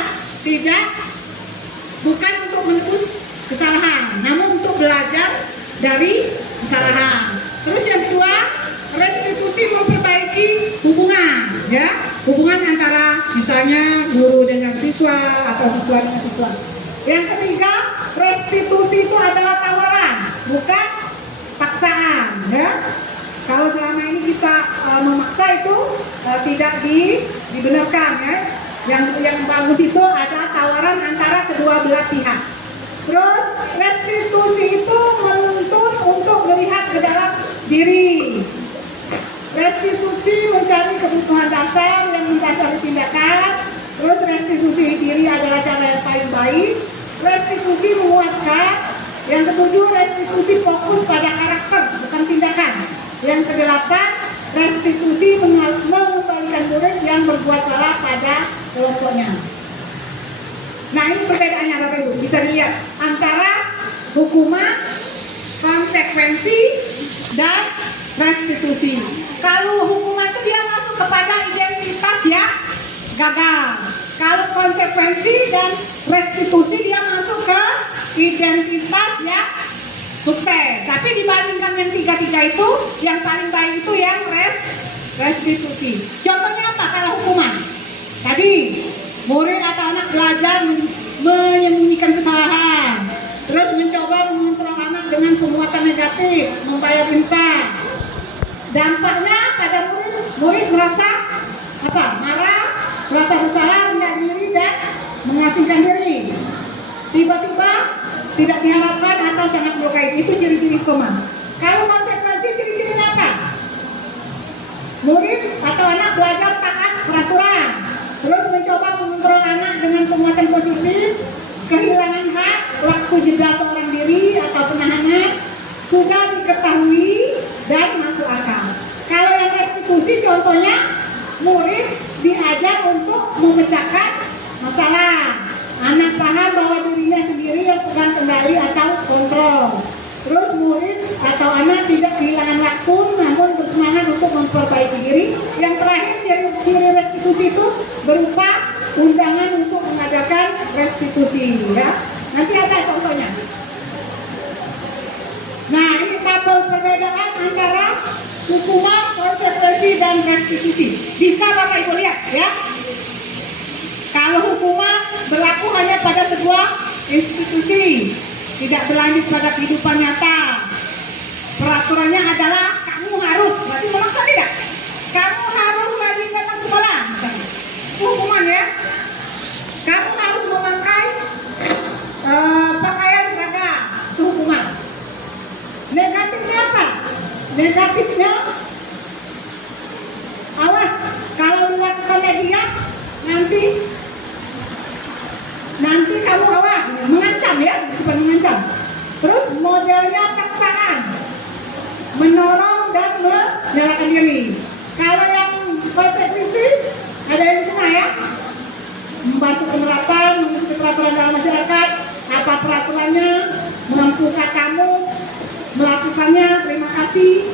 bukan untuk menebus kesalahan, namun untuk belajar dari kesalahan. Terus yang kedua, restitusi memperbaiki hubungan, ya, hubungan antara misalnya guru dengan siswa atau siswa dengan siswa. Yang ketiga, restitusi itu adalah tawaran, bukan paksaan, ya. Kalau selama ini kita memaksa itu tidak dibenarkan, ya. Yang bagus itu ada tawaran antara kedua belah pihak. Terus restitusi itu menuntun untuk melihat ke dalam diri. Restitusi mencari kebutuhan dasar yang mendasari tindakan. Terus restitusi diri adalah cara yang paling baik. Restitusi menguatkan. Yang ketujuh, restitusi fokus pada karakter, bukan tindakan. Yang kedelapan, restitusi mengembalikan murid yang berbuat salah pada kelompoknya. Nah, ini perbedaannya Bapak Ibu, bisa dilihat antara hukuman, konsekuensi, dan restitusi. Kalau hukuman itu dia masuk kepada identitas yang gagal. Kalau konsekuensi dan restitusi dia masuk ke identitas yang sukses. Tapi dibandingkan yang tiga-tiga itu, yang paling baik itu yang restitusi. Contohnya apa kalau hukuman? Tadi murid atau anak belajar menyembunyikan kesalahan, terus mencoba mengontrol anak dengan penguatan negatif, membayar infak. Dampaknya pada murid merasa apa? Marah, merasa bersalah, rendah diri dan mengasingkan diri. Tiba-tiba tidak diharapkan atau sangat melukai. Itu ciri-ciri koma. Kalau konsekuensi ciri-cirinya apa? Murid atau anak belajar taat peraturan, terus mencoba mengontrol anak dengan penguatan positif, kehilangan hak, waktu jeda seorang diri atau penahanan sudah diketahui dan masuk akal. Kalau yang restitusi contohnya murid diajar untuk memecahkan masalah. Anak paham bahwa dirinya sendiri yang pegang kendali atau kontrol. Terus murid atau anak tidak kehilangan waktu namun bersemangat untuk memperbaiki diri. Yang terakhir ciri restitusi itu berupa undangan untuk mengadakan restitusi ya. Nanti ada contohnya. Nah, ini tabel perbedaan antara hukuman, konsekuensi dan restitusi. Bisa Bapak Ibu lihat ya. Kalau hukuman berlaku hanya pada sebuah institusi, tidak berlanjut pada kehidupan nyata. Peraturannya adalah kamu harus, berarti memaksa tidak? Kamu harus rajin datang sekolah, misalnya. Itu hukuman ya. Kamu harus memakai pakaian seragam, itu hukuman. Negatifnya apa? Negatifnya, awas kalau dilakukan dia nanti kamu awas, mengancam ya, disebut mengancam. Terus modelnya paksaan, menolong dan menyalahkan diri. Kalau yang konsekuensi ada yang bunga ya, membantu penerapan, mengikuti peraturan dalam masyarakat, apa peraturannya, mengampungkan kamu, melakukannya, terima kasih.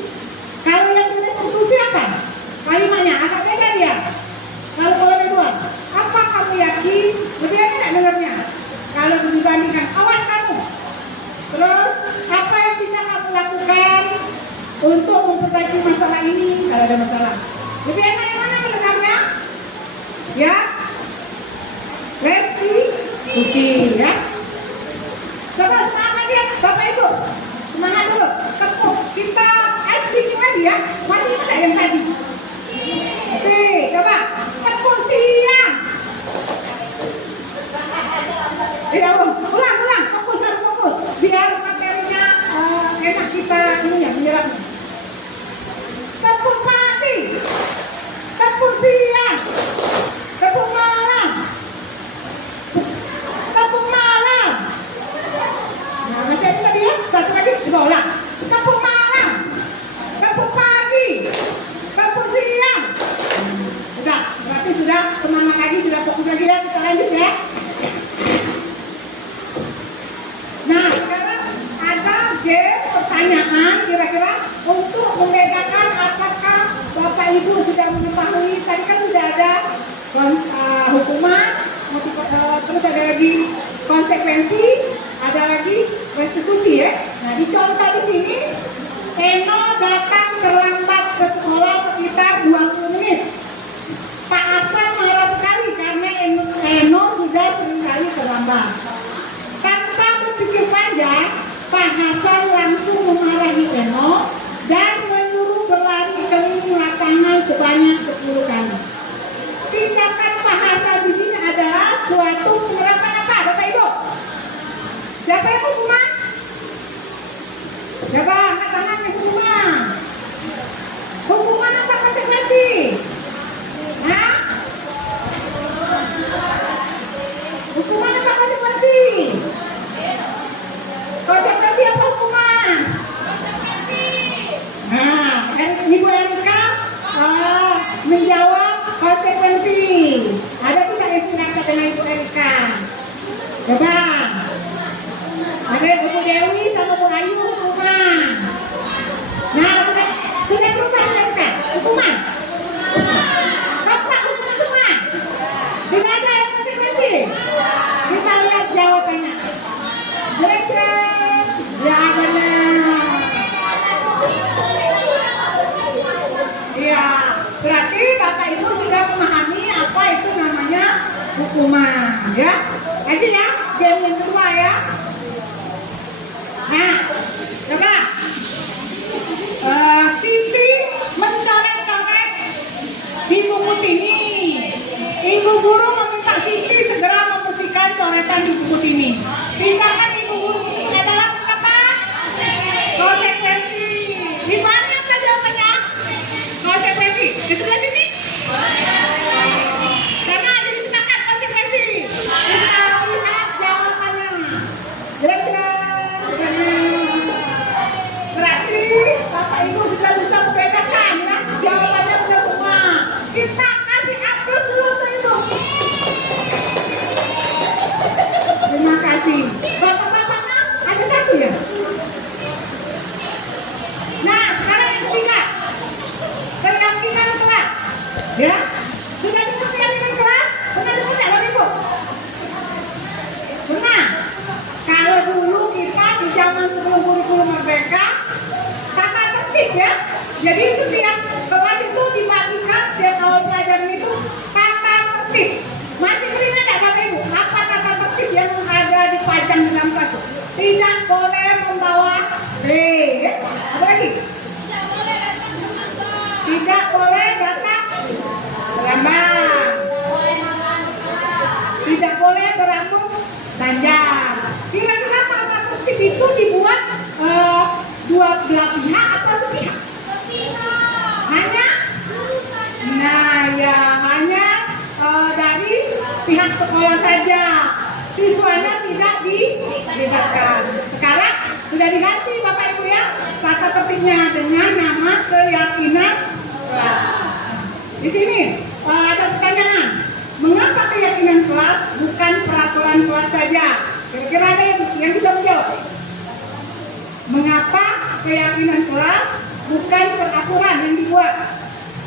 Kalau yang restitusi apa? Kalimatnya agak beda dia. Kalau boleh dua, apa kamu yakin? Lebih enak tidak dengarnya? Kalau dibandingkan, awas kamu. Terus apa yang bisa kamu lakukan untuk memperbaiki masalah ini? Kalau ada masalah, lebih enak yang mana mendengarnya? Ya, restitusi ya. Coba semangat ya Bapak Ibu, semangat dulu. Tepuk kita speaking lagi ya. Masih ada yang tadi? Masih. Coba tepuk siang. Tidak ulang. Fokus. Biar materinya enak kita ini ya menyerapnya. Tepuk pagi. Tepuk siang. Tepuk malam. Tepuk malam. Nah, masih ada tadi ya? Satu lagi, coba ulang. Tepuk malam. Tepuk pagi. Tepuk siang. Udah, berarti sudah semangat lagi, sudah fokus lagi ya. Kita lanjut ya. Nah, sekarang ada game pertanyaan kira-kira untuk membedakan apakah Bapak Ibu sudah mengetahui. Tadi kan sudah ada hukuman, terus ada lagi konsekuensi, ada lagi restitusi ya. Nah, dicontoh di sini, Eno datang terlambat ke sekolah sekitar 20 menit. Pak Asa marah sekali karena Eno sudah seringkali terlambat. Tanpa berpikir panjang, Pak Hasan langsung memarahi Eno dan menyuruh berlari keliling lapangan sebanyak 10 kali. Tindakan Pak Hasan di sini adalah suatu penerapan apa, Bapak Ibu? Siapa yang hukuman? Coba angkat tangan yang hukuman. Hukuman apa konsekuensi? Hah? Hukuman apa konsekuensi? Konsekuensi apa hukuman? Nah, Ibu Erika menjawab konsekuensi. Ada tidak yang sependapat dengan Ibu Erika? Coba. Ada Ibu Dewi sama Bu Ayu hukuman. Nah, sudah berubah Erika? Hukuman? Apa hukuman semua? Tidak ada yang konsekuensi. Kita lihat jawabannya. Jreng. Ya benar. Ya, berarti Bapak Ibu sudah memahami apa itu namanya hukuman, ya. Lagi ya, game yang kedua ya. Nah, coba Siti Putini. Ibu guru meminta Siti segera membersihkan coretan di buku ini. Tindakan ibu guru tersebut adalah apa? Konsekuensi. Di mana jawabannya? Konsekuensi. Di sebelah sini. Karena ada disebutkan konsekuensi. Kita lihat jawabannya. Berarti Bapak Ibu sudah bisa membedakan ya? Jawabannya benar semua. Kita kasih aplaus dulu untuk Ibu. Terima kasih. Bapak-bapaknya ada satu ya? Nah, sekarang yang ketiga. Keyakinan kelas. Ya? Sudah dengar keyakinan kelas? Pernah dengar nggak Bapak Ibu? Pernah? Kalau dulu kita di zaman sebelum kurikulum merdeka, tata tertib ya. Jadi setiap kelas itu dibagikan, setiap awal pelajaran itu tata tertib. Masih teringat nggak Bapak Ibu? Apa tata tertib yang ada dipajang di dalam kelas? Tidak boleh membawa B. Apa lagi? Tidak boleh datang terlambat. Tidak boleh berambut panjang. Kira-kira tata tertib itu dibuat dua belah pihak atau sepihak? Hanya? Nah ya, hanya dari pihak sekolah saja. Siswanya tidak dilibatkan. Sekarang sudah diganti Bapak Ibu ya, tata tertibnya dengan nama keyakinan kelas. Di sini ada pertanyaan. Mengapa keyakinan kelas bukan peraturan kelas saja? Kira-kira ada yang bisa menjawab? Mengapa keyakinan kelas bukan peraturan yang dibuat?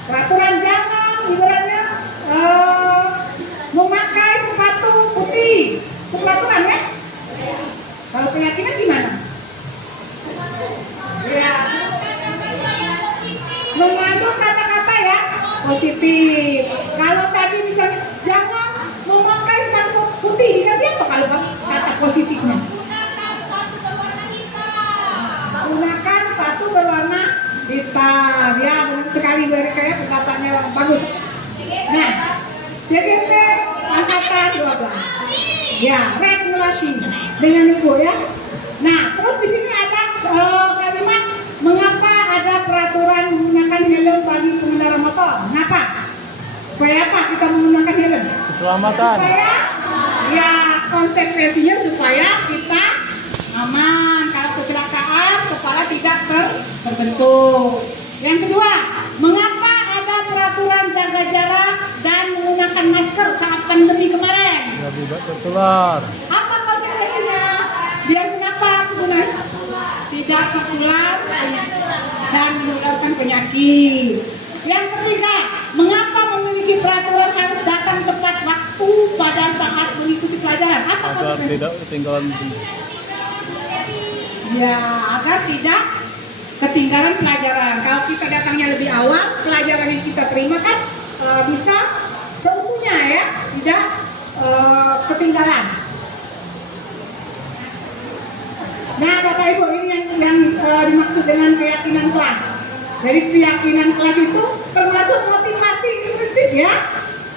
Peraturan jangan ibaratnya memakai sepatu putih. Itu peraturan ya? Kalau keyakinan gimana? Ya. Mengandung kata-kata ya positif. Kalau tadi misalnya jangan memakai sepatu putih, diganti apa kalau kata positifnya? Gunakan sepatu berwarna hitam. Ya, benar sekali kayak pendapatnya bagus. Nah, CGT angkatan 12. Ya, regulasi dengan Ibu ya. Nah, terus di sini ada kalimat mengapa ada peraturan menggunakan helm bagi pengendara motor? Mengapa? Supaya apa kita menggunakan helm? Keselamatan. Supaya ya konsekuensinya supaya kita aman. Kalau kecelakaan kepala tidak terbentuk. Yang kedua, mengapa ada peraturan jaga jarak dan menggunakan masker saat pandemi kemarin? Tidak tertular. Apa konsekuensinya? Biar kenapa penggunaan? Tidak tertular dan menularkan penyakit. Yang ketiga, mengapa memiliki peraturan harus datang tepat waktu pada saat mengikuti pelajaran? Apa Agar konsekuensinya? tidak ketinggalan. Ya, agar tidak ketinggalan pelajaran. Kalau kita datangnya lebih awal, pelajaran yang kita terima kan bisa seutuhnya ya, tidak ketinggalan. Nah, Bapak Ibu, ini yang dimaksud dengan keyakinan kelas. Jadi keyakinan kelas itu termasuk motivasi prinsip ya.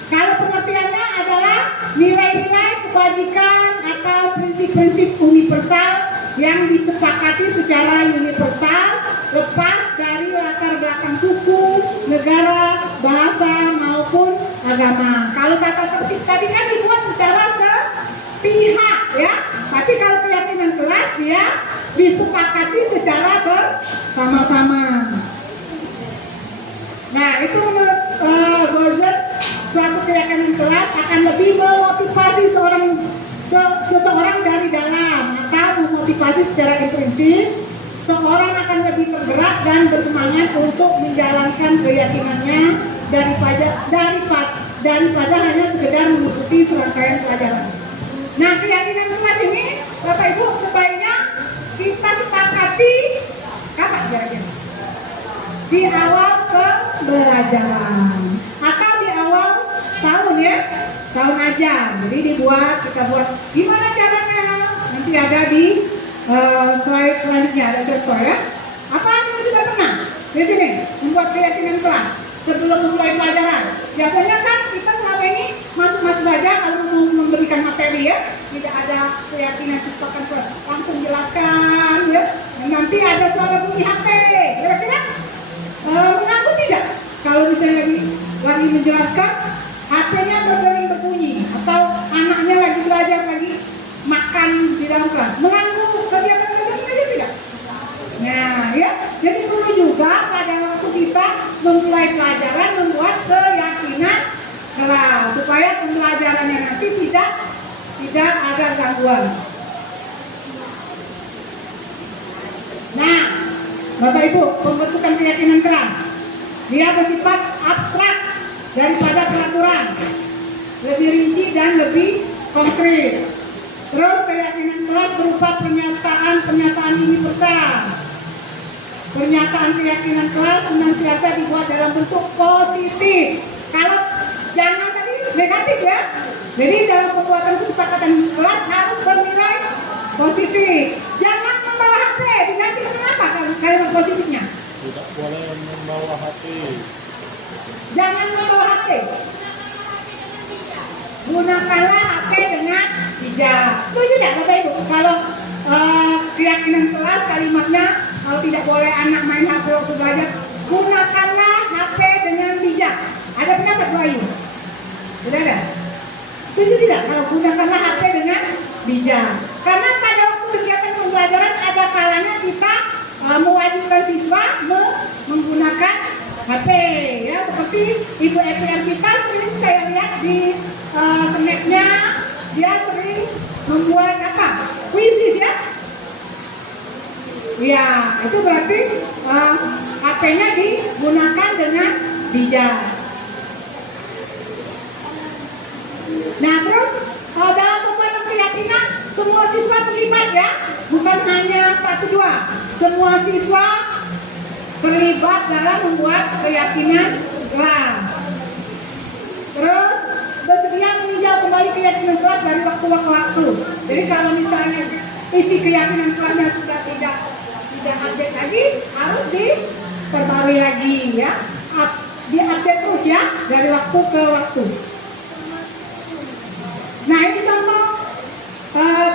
Kalau pengertiannya adalah nilai-nilai kebajikan atau prinsip-prinsip universal yang disepakati secara universal lepas dari latar belakang suku, negara, bahasa maupun agama. Kalau tata tertib tadi kan dibuat secara sepihak ya, tapi kalau keyakinan kelas dia disepakati secara bersama-sama. Nah, itu menurut Gozen, suatu keyakinan kelas akan lebih memotivasi seseorang dari dalam atau memotivasi secara intrinsik. Seorang akan lebih tergerak dan bersemangat untuk menjalankan keyakinannya daripada hanya sekedar mengikuti serangkaian pelajaran. Nah, keyakinan kelas ini, Bapak Ibu, sebaiknya kita sepakati kapan kira-kira? Di awal pembelajaran atau di awal tahun ya, tahun ajar. Jadi kita buat gimana caranya? Nanti ada di slide selanjutnya ada contoh ya. Apa yang sudah pernah di sini membuat keyakinan kelas? sebelum memulai pelajaran. Biasanya kan kita selama ini masuk-masuk saja kalau mau memberikan materi ya, tidak ada keyakinan kesepakatan, langsung jelaskan ya. Dan nanti ada suara bunyi HP, kira-kira mengganggu tidak? Kalau misalnya lagi menjelaskan, HP-nya berdering berbunyi, atau anaknya lagi belajar, lagi makan di dalam kelas, mengganggu kegiatan belajarnya tidak? Nah ya, jadi perlu juga pada waktu kita memulai pelajaran membuat keyakinan kelas supaya pembelajarannya nanti tidak ada gangguan. Nah, Bapak Ibu, pembentukan keyakinan kelas dia bersifat abstrak daripada peraturan, lebih rinci dan lebih konkret. Terus keyakinan kelas berupa pernyataan universal. Pernyataan keyakinan kelas senantiasa dibuat dalam bentuk positif. Kalau jangan tadi negatif ya. Jadi dalam pembuatan kesepakatan kelas harus bernilai positif. Jangan membawa HP. Diganti dengan apa kalimat positifnya? Tidak boleh membawa HP. Jangan membawa HP. Gunakanlah HP dengan bijak. Setuju tidak Bapak Ibu? Kalau keyakinan kelas kalimatnya kalau tidak boleh anak main HP waktu belajar, gunakanlah HP dengan bijak. Ada pendapat Bu Ayu? Tidak ada? Setuju tidak kalau gunakanlah HP dengan bijak? Karena pada waktu kegiatan pembelajaran ada kalanya kita mewajibkan siswa menggunakan HP ya, seperti Ibu EPR kita sering saya lihat di snapnya dia sering membuat apa? Kuisis ya. Ya, itu berarti HP-nya digunakan dengan bijak. Nah, terus dalam pembuatan keyakinan semua siswa terlibat ya, bukan hanya 1-2. Semua siswa terlibat dalam membuat keyakinan kelas. Terus bersedia meninjau kembali keyakinan kelas dari waktu ke waktu. Jadi kalau misalnya isi keyakinan kelasnya sudah tidak update lagi, harus diperbarui lagi ya. Diupdate terus ya dari waktu ke waktu. Nah, ini contoh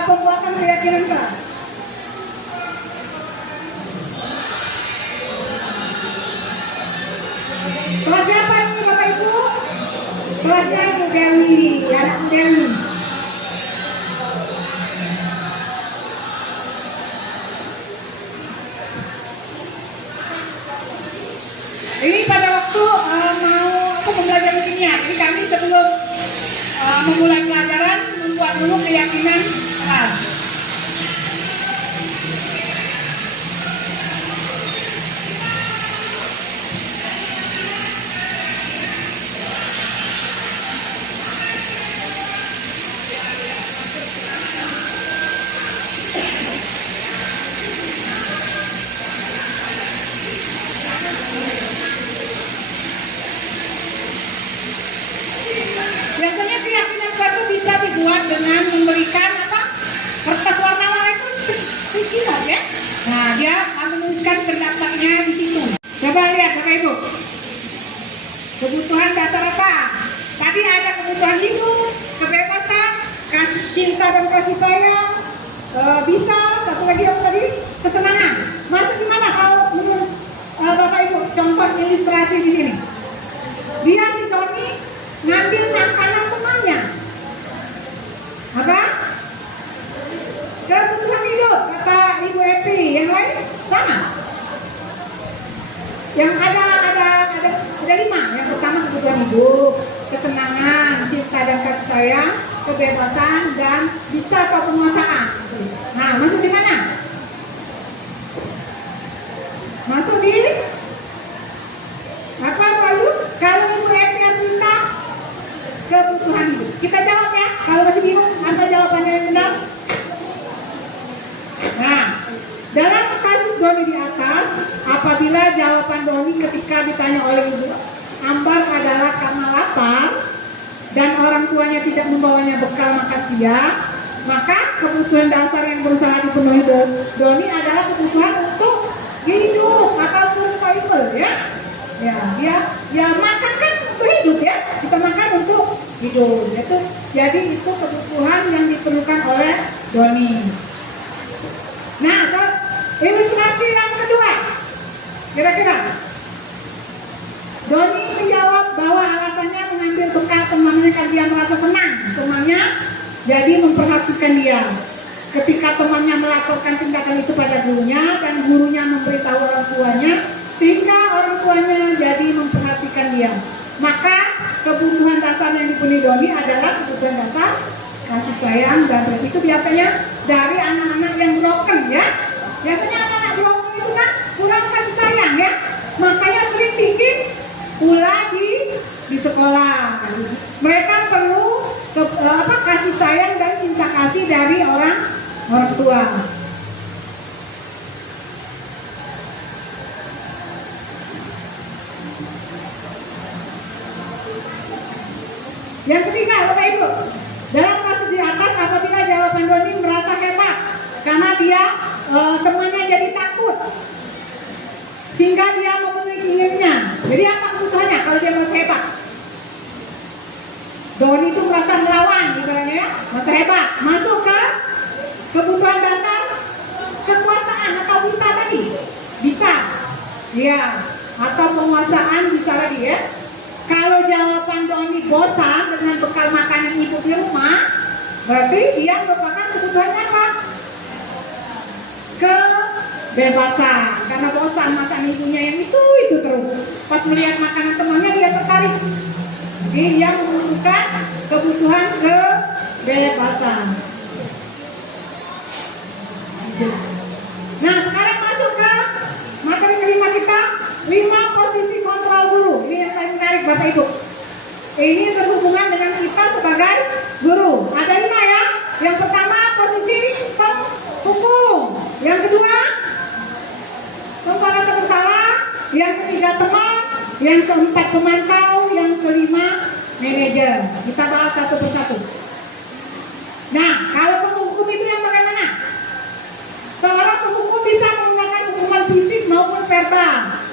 pembuatan keyakinan kelas. Kelas siapa ini Bapak Ibu? Kelasnya Ibu Dewi, anak Ibu Dewi. Ini pada waktu mau pembelajaran kimia. Jadi kami sebelum memulai pelajaran membuat dulu keyakinan kelas. Biasanya keyakinan kelas itu bisa dibuat dengan memberikan apa? Kertas warna-warna itu sticky note ya. Nah, dia menuliskan pendapatnya di situ. Coba lihat Bapak Ibu. Kebutuhan dasar apa? Tadi ada kebutuhan hidup, kebebasan, kasih cinta dan kasih sayang. Bisa satu lagi apa tadi? Kesenangan. Masuk di mana kalau menurut Bapak Ibu? Contoh ilustrasi di sini. Dia si Doni ngambil makanan temannya. Apa? Kebutuhan hidup, kata Ibu Epi. Yang lain sama. Yang ada 5. Yang pertama kebutuhan hidup, kesenangan, cinta dan kasih sayang, kebebasan dan bisa atau penguasaan. Nah, masuk di mana? Masuk di apa Pak Ayu? Kalau Ibu Epi yang minta kebutuhan hidup. Kita jawab ya. Kalau masih bingung, apa jawabannya yang benar? Nah, dalam kasus Doni di atas, apabila jawaban Doni ketika ditanya oleh Ibu Ambar adalah karena lapar dan orang tuanya tidak membawanya bekal makan siang, maka kebutuhan dasar yang berusaha dipenuhi Doni adalah kebutuhan untuk hidup atau survival ya. Ya, dia Ya makan kan untuk hidup ya, kita makan untuk hidup. Jadi itu kebutuhan yang diperlukan oleh Doni. Nah, ilustrasi yang kedua, kira-kira Doni menjawab bahwa alasannya mengambil bekal temannya karena dia merasa senang temannya jadi memperhatikan dia. Ketika temannya melakukan tindakan itu pada gurunya dan gurunya memberitahu orang tuanya, sehingga orang tuanya jadi memperhatikan dia. Maka kebutuhan dasar yang dipenuhi Doni adalah kebutuhan dasar kasih sayang, dan itu biasanya dari anak-anak yang broken ya. Biasanya anak-anak broken itu kan kurang kasih sayang ya, makanya sering bikin ulah di sekolah. Mereka perlu kasih sayang dan cinta kasih dari orang tua. Yang ketiga, Bapak Ibu, dalam kasus di atas, apabila jawaban Doni merasa hebat karena dia temannya jadi takut sehingga dia memenuhi keinginannya. Jadi apa kebutuhannya kalau dia merasa hebat? Doni itu merasa melawan, ibaratnya ya, merasa hebat, masuk ke kebutuhan dasar kekuasaan atau bisa tadi, bisa, ya, atau penguasaan bisa lagi ya. Kalau jawaban Doni bosan dengan bekal makanan ibu di rumah, berarti dia merupakan kebutuhannya apa? Kebebasan, karena bosan masakan ibunya yang itu terus. Pas melihat makanan temannya dia tertarik. Jadi dia membutuhkan kebutuhan kebebasan. Nah, sekarang masuk ke materi kelima kita, 5 posisi kontrol guru. Ini yang paling menarik Bapak Ibu. Ini berhubungan dengan kita sebagai guru. Ada 5 ya. Yang pertama posisi penghukum. Yang kedua merasa bersalah. Yang ketiga teman. Yang keempat pemantau. Yang kelima manajer. Kita bahas satu persatu. Nah, kalau penghukum itu yang bagaimana? Seorang penghukum bisa menggunakan hukuman fisik maupun verbal.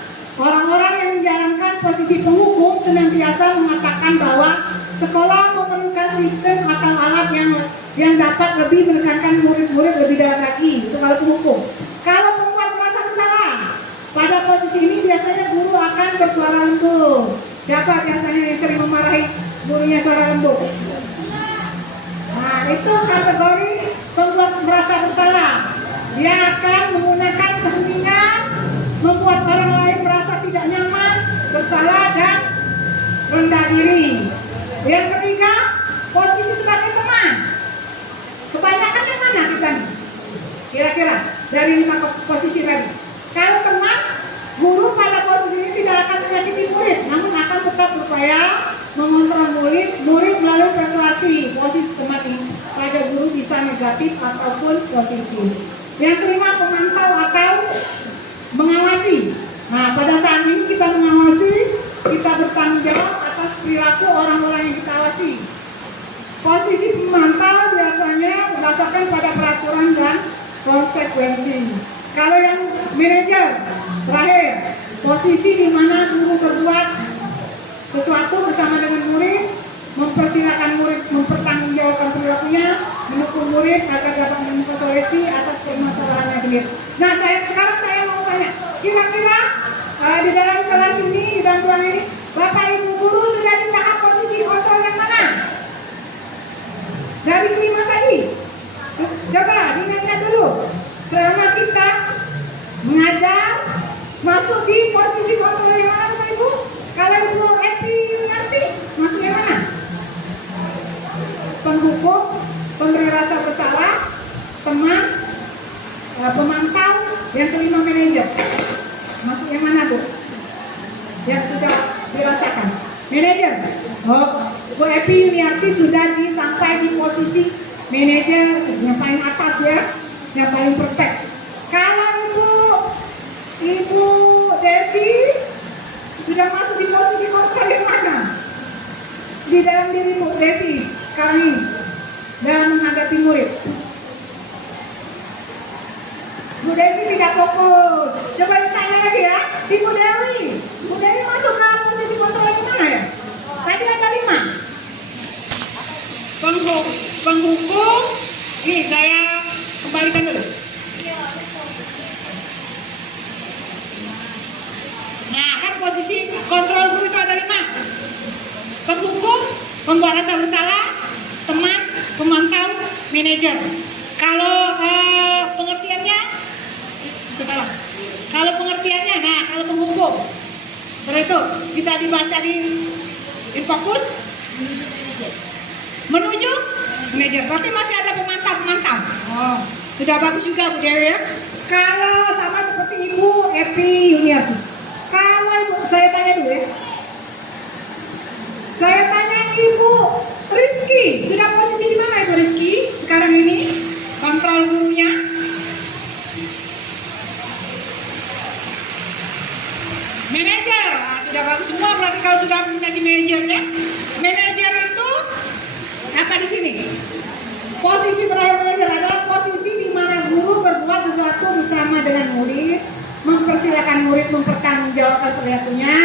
Orang-orang yang menjalankan posisi penghukum senantiasa mengatakan bahwa sekolah memerlukan sistem atau alat yang dapat lebih menekankan murid-murid lebih dalam lagi. Itu kalau penghukum. Kalau pembuat merasa bersalah, pada posisi ini biasanya guru akan bersuara lembut. Siapa biasanya yang sering memarahi gurunya suara lembut? Nah, itu kategori pembuat merasa bersalah. Dia akan menggunakan kepentingan membuat orang lain merasa tidak nyaman, bersalah, dan rendah diri. Yang ketiga, posisi sebagai teman. Kebanyakan yang mana kita nih? Kira-kira dari 5 posisi tadi. Kalau teman, guru pada posisi ini tidak akan menyakiti murid, namun akan tetap berupaya mengontrol murid melalui persuasi. Posisi teman ini pada guru bisa negatif ataupun positif. Yang kelima, pemantau atau mengawasi. Nah, pada saat ini kita mengawasi, kita bertanggung jawab atas perilaku orang-orang yang kita awasi. Posisi pemantau biasanya berdasarkan pada peraturan dan konsekuensi. Kalau yang manajer, terakhir, posisi di mana guru berbuat sesuatu bersama dengan murid, mempersilahkan murid mempertanggungjawabkan perilakunya, mendukung murid agar dapat menemukan solusi atas permasalahannya sendiri. Nah, sekarang saya mau tanya, kira-kira di dalam kelas ini, di dalam ruang ini, Bapak Ibu guru sudah di tahap posisi kontrol yang mana? Dari kelima tadi, coba diingat dulu. Selama kita mengajar, masuk di posisi kontrol yang mana Bapak Ibu? Kalau Ibu Epi ngerti, masuk yang mana? Penghukum, pemberi rasa bersalah, teman, pemantau, yang kelima manajer. Masuk yang mana Bu? Yang sudah dirasakan. Manajer. Oh, Bu Epi Yuniarti sudah sampai di posisi manajer yang paling atas ya, yang paling perfect. Kalau Ibu Desi sudah masuk di posisi kontrol yang mana? Di dalam diri Bu Desi sekarang ini dalam menghadapi murid. Bu Desi tidak fokus. Coba ditanya lagi ya, Ibu Dewi. Bu Dewi masuk ke posisi kontrol penghukum. Nih saya kembalikan dulu. Nah, kan posisi kontrol guru itu ada 5. Penghukum, pembuat rasa bersalah, teman, pemantau, manajer. Kalau pengertiannya itu salah. Kalau pengertiannya, nah kalau penghukum, itu bisa dibaca di fokus menuju manajer. Berarti masih ada pemantau. Oh, sudah bagus juga Bu Dewi ya. Kalau sama seperti Ibu Epi Yuniarti. Kalau Ibu, saya tanya dulu ya. Saya tanya Ibu Rizky, sudah posisi di mana Ibu Rizky sekarang ini? Kontrol gurunya? Manajer, nah, sudah bagus semua berarti kalau sudah menjadi manajernya. Manajer itu apa di sini? Posisi terakhir manajer adalah posisi di mana guru berbuat sesuatu bersama dengan murid, mempersilahkan murid mempertanggungjawabkan perilakunya,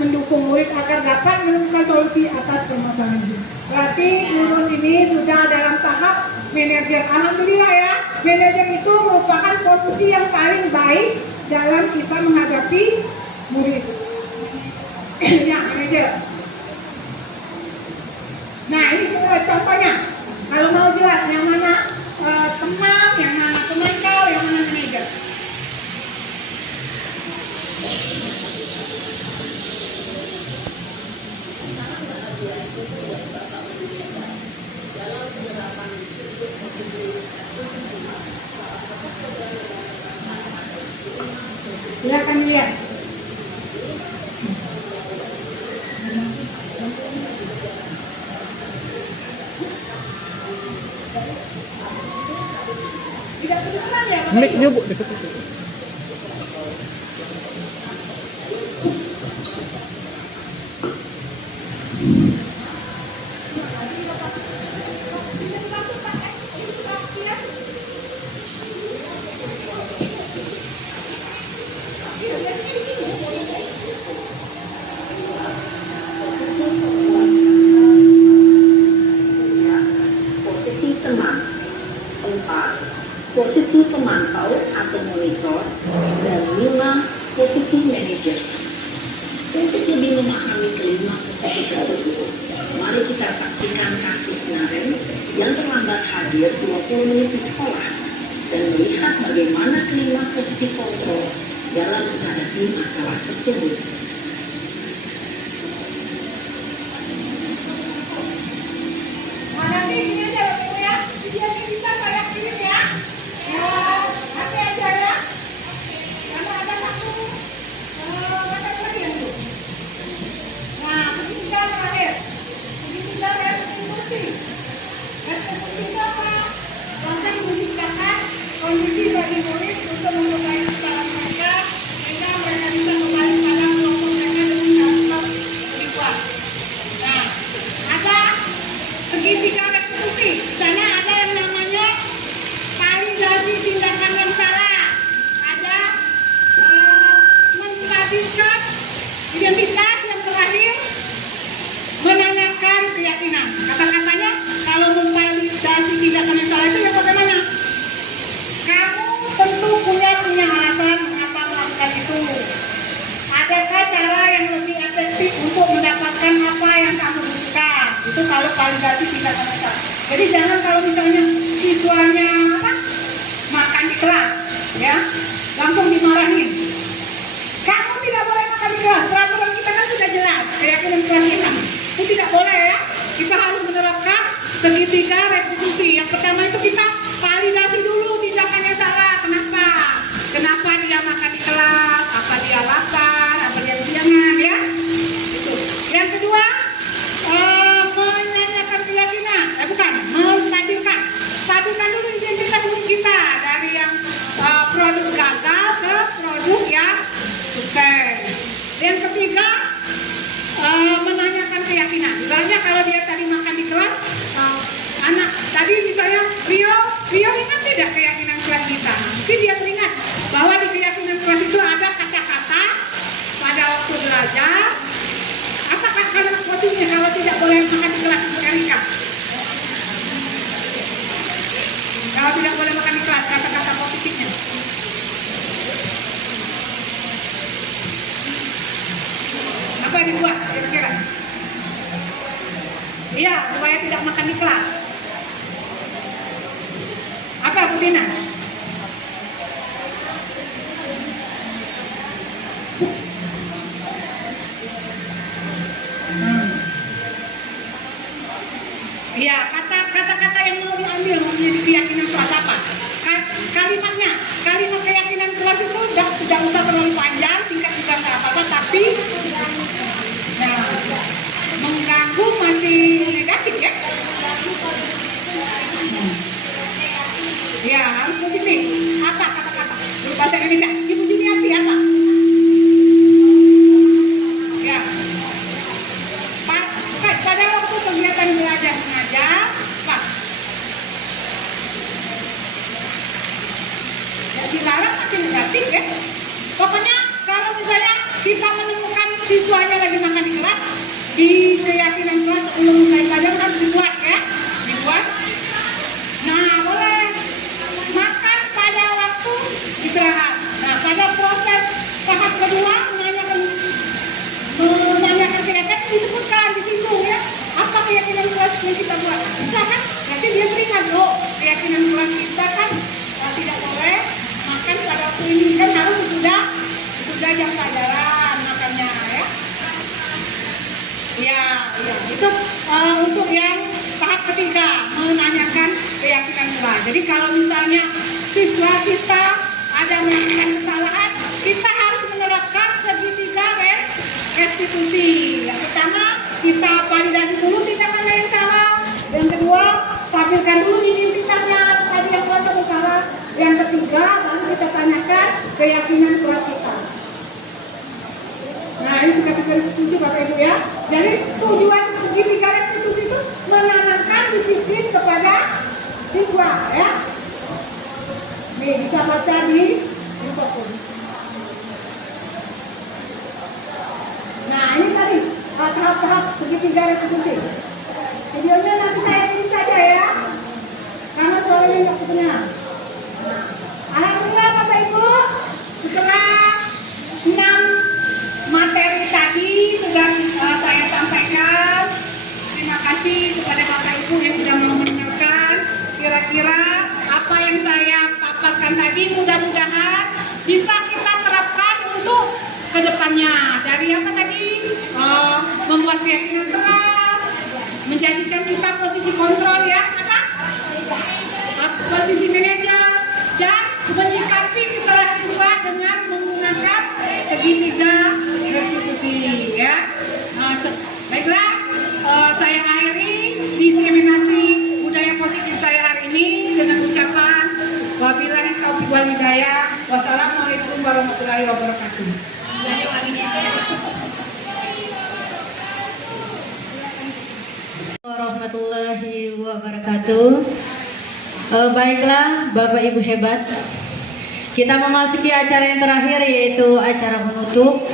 mendukung murid agar dapat menemukan solusi atas permasalahan itu. Berarti guru sini sudah dalam tahap manajer. Alhamdulillah ya, manajer itu merupakan posisi yang paling baik dalam kita menghadapi murid. Ya, manajer. Nah, ini contohnya. Kalau mau jelas yang mana teman, yang mana pemantau, yang mana manajer. Silakan lihat. Tidak kedengeran ya? Mic-nya Bu dekat itu. Posisi teman. 4. Posisi pemantau atau monitor. Dan 5. Posisi manajer. Untuk lebih memahami kelima posisi tersebut, mari kita saksikan kasus Naren yang terlambat hadir 20 menit di sekolah dan melihat bagaimana kelima posisi kontrol dalam menghadapi masalah tersebut. Nah, nanti ini aja Bu ya. Dia bisa saya kirim ya. Ya, nanti aja ya. Karena ada satu macam lagi yang Bu. Nah, segitiga terakhir. Segitiga restitusi. Restitusi itu apa? Proses menciptakan kondisi bagi murid untuk memperbaiki kesalahan mereka sehingga mereka bisa kembali pada kelompok mereka dengan karakter ribuan. Nah, ada segitiga restitusi. Di sana ada yang namanya validasi tindakan yang salah. Ada menstabilkan identitas yang terakhir, menanyakan keyakinan. Kata-katanya kalau memvalidasi tindakan yang salah itu ya bagaimana? Kamu tentu punya alasan mengapa melakukan itu. Adakah cara yang lebih efektif untuk mendapatkan apa yang kamu butuhkan? Itu kalau validasi tindakan yang salah. Jadi jangan kalau misalnya siswanya makan di kelas, ya langsung dimarahin. Kamu tidak boleh makan di kelas. Peraturan kita kan sudah jelas. Keyakinan kelas kita itu tidak boleh ya. Kita harus menerapkan segitiga restitusi. Yang pertama itu kita validasi dulu tindakannya salah. Kenapa? Kenapa dia makan di kelas? Apa dia lapar? Apa dia kesiangan? Ya. Itu. Yang kedua, menanyakan keyakinan. Bukan, menstabilkan. Stabilkan dulu identitas murid kita dari yang produk gagal ke produk yang sukses. Yang ketiga, menanyakan keyakinan. Ibaratnya kalau dia tadi makan di kelas, anak tadi keyakinan. Iya, kata-kata yang mau diambil maksudnya di keyakinan kelas apa? Kalimat keyakinan kelas itu tidak usah terlalu panjang, singkat juga nggak apa-apa, tapi nah, mengganggu masih negatif ya? Ya, harus positif. Apa kata-kata? Berbahasa Indonesia. Ibu Juniati apa? Ya. Pada waktu kegiatan belajar mengajar, Pak. Ya, dilarang makin negatif ya. Pokoknya kalau misalnya kita menemukan siswanya lagi makan di kelas, di keyakinan kelas sebelum mulai belajar harus dibuat ya, dibuat. Nah, boleh makan pada waktu istirahat. Nah, pada proses tahap kedua menanyakan keyakinan disebutkan di situ ya. Apa keyakinan kelas yang kita buat? Bisa kan? Nanti dia berikan, oh keyakinan kelas kita kan tidak boleh makan pada waktu ini, kan harus sudah jam pelajaran makannya ya. Ya, itu untuk yang tahap ketiga menanyakan keyakinan kelas. Jadi kalau misalnya siswa kita ada melakukan kesalahan, kita harus menerapkan segitiga restitusi. Yang pertama, kita validasi dulu tindakannya yang salah. Yang kedua, stabilkan dulu identitasnya tadi yang merasa bersalah. Yang ketiga, baru kita tanyakan keyakinan kelas kita. Nah, ini segitiga restitusi Bapak Ibu ya. Jadi tujuan segitiga restitusi itu menanamkan disiplin kepada siswa ya. Nih bisa baca di fokus. Nah, ini tadi tahap-tahap segitiga restitusi. Videonya nanti saya kirim saja ya, karena suaranya nggak kedengar. Alhamdulillah Bapak Ibu, setelah 6 materi tadi sudah saya sampaikan. Terima kasih kepada Bapak Ibu yang sudah mau mendengarkan. Kira-kira apa yang saya paparkan tadi mudah-mudahan bisa kita terapkan untuk kedepannya. Dari apa tadi? Membuat keyakinan kelas, menjadikan kita posisi kontrol ya, apa? Posisi manajer, dan menyikapi kesalahan siswa dengan menggunakan segitiga restitusi ya. Baiklah, saya akhiri diseminasi budaya positif saya hari ini dengan ucapan wabillahi taufiq wal hidayah. Wassalamualaikum warahmatullahi wabarakatuh. Warahmatullahi wabarakatuh. Baiklah Bapak Ibu hebat, kita memasuki acara yang terakhir yaitu acara penutup.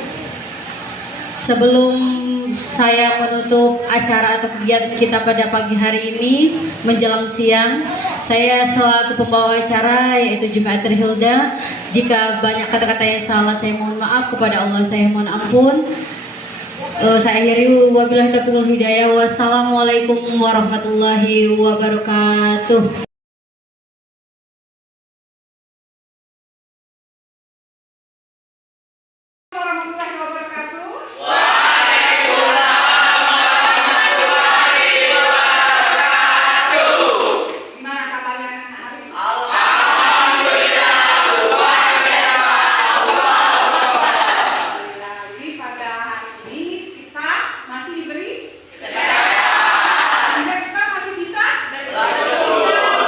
Sebelum saya menutup acara atau kegiatan kita pada pagi hari ini menjelang siang, saya selaku pembawa acara yaitu Jumat Terhilda, jika banyak kata-kata yang salah saya mohon maaf, kepada Allah saya mohon ampun. Saya akhiri wabillahi taufiq wal hidayah. Wassalamualaikum warahmatullahi wabarakatuh. Warahmatullahi wabarakatuh. Gimana kabarnya hari ini? Jadi pada hari ini kita masih diberi kesehatan. Kita masih bisa belajar.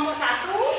kelompok 1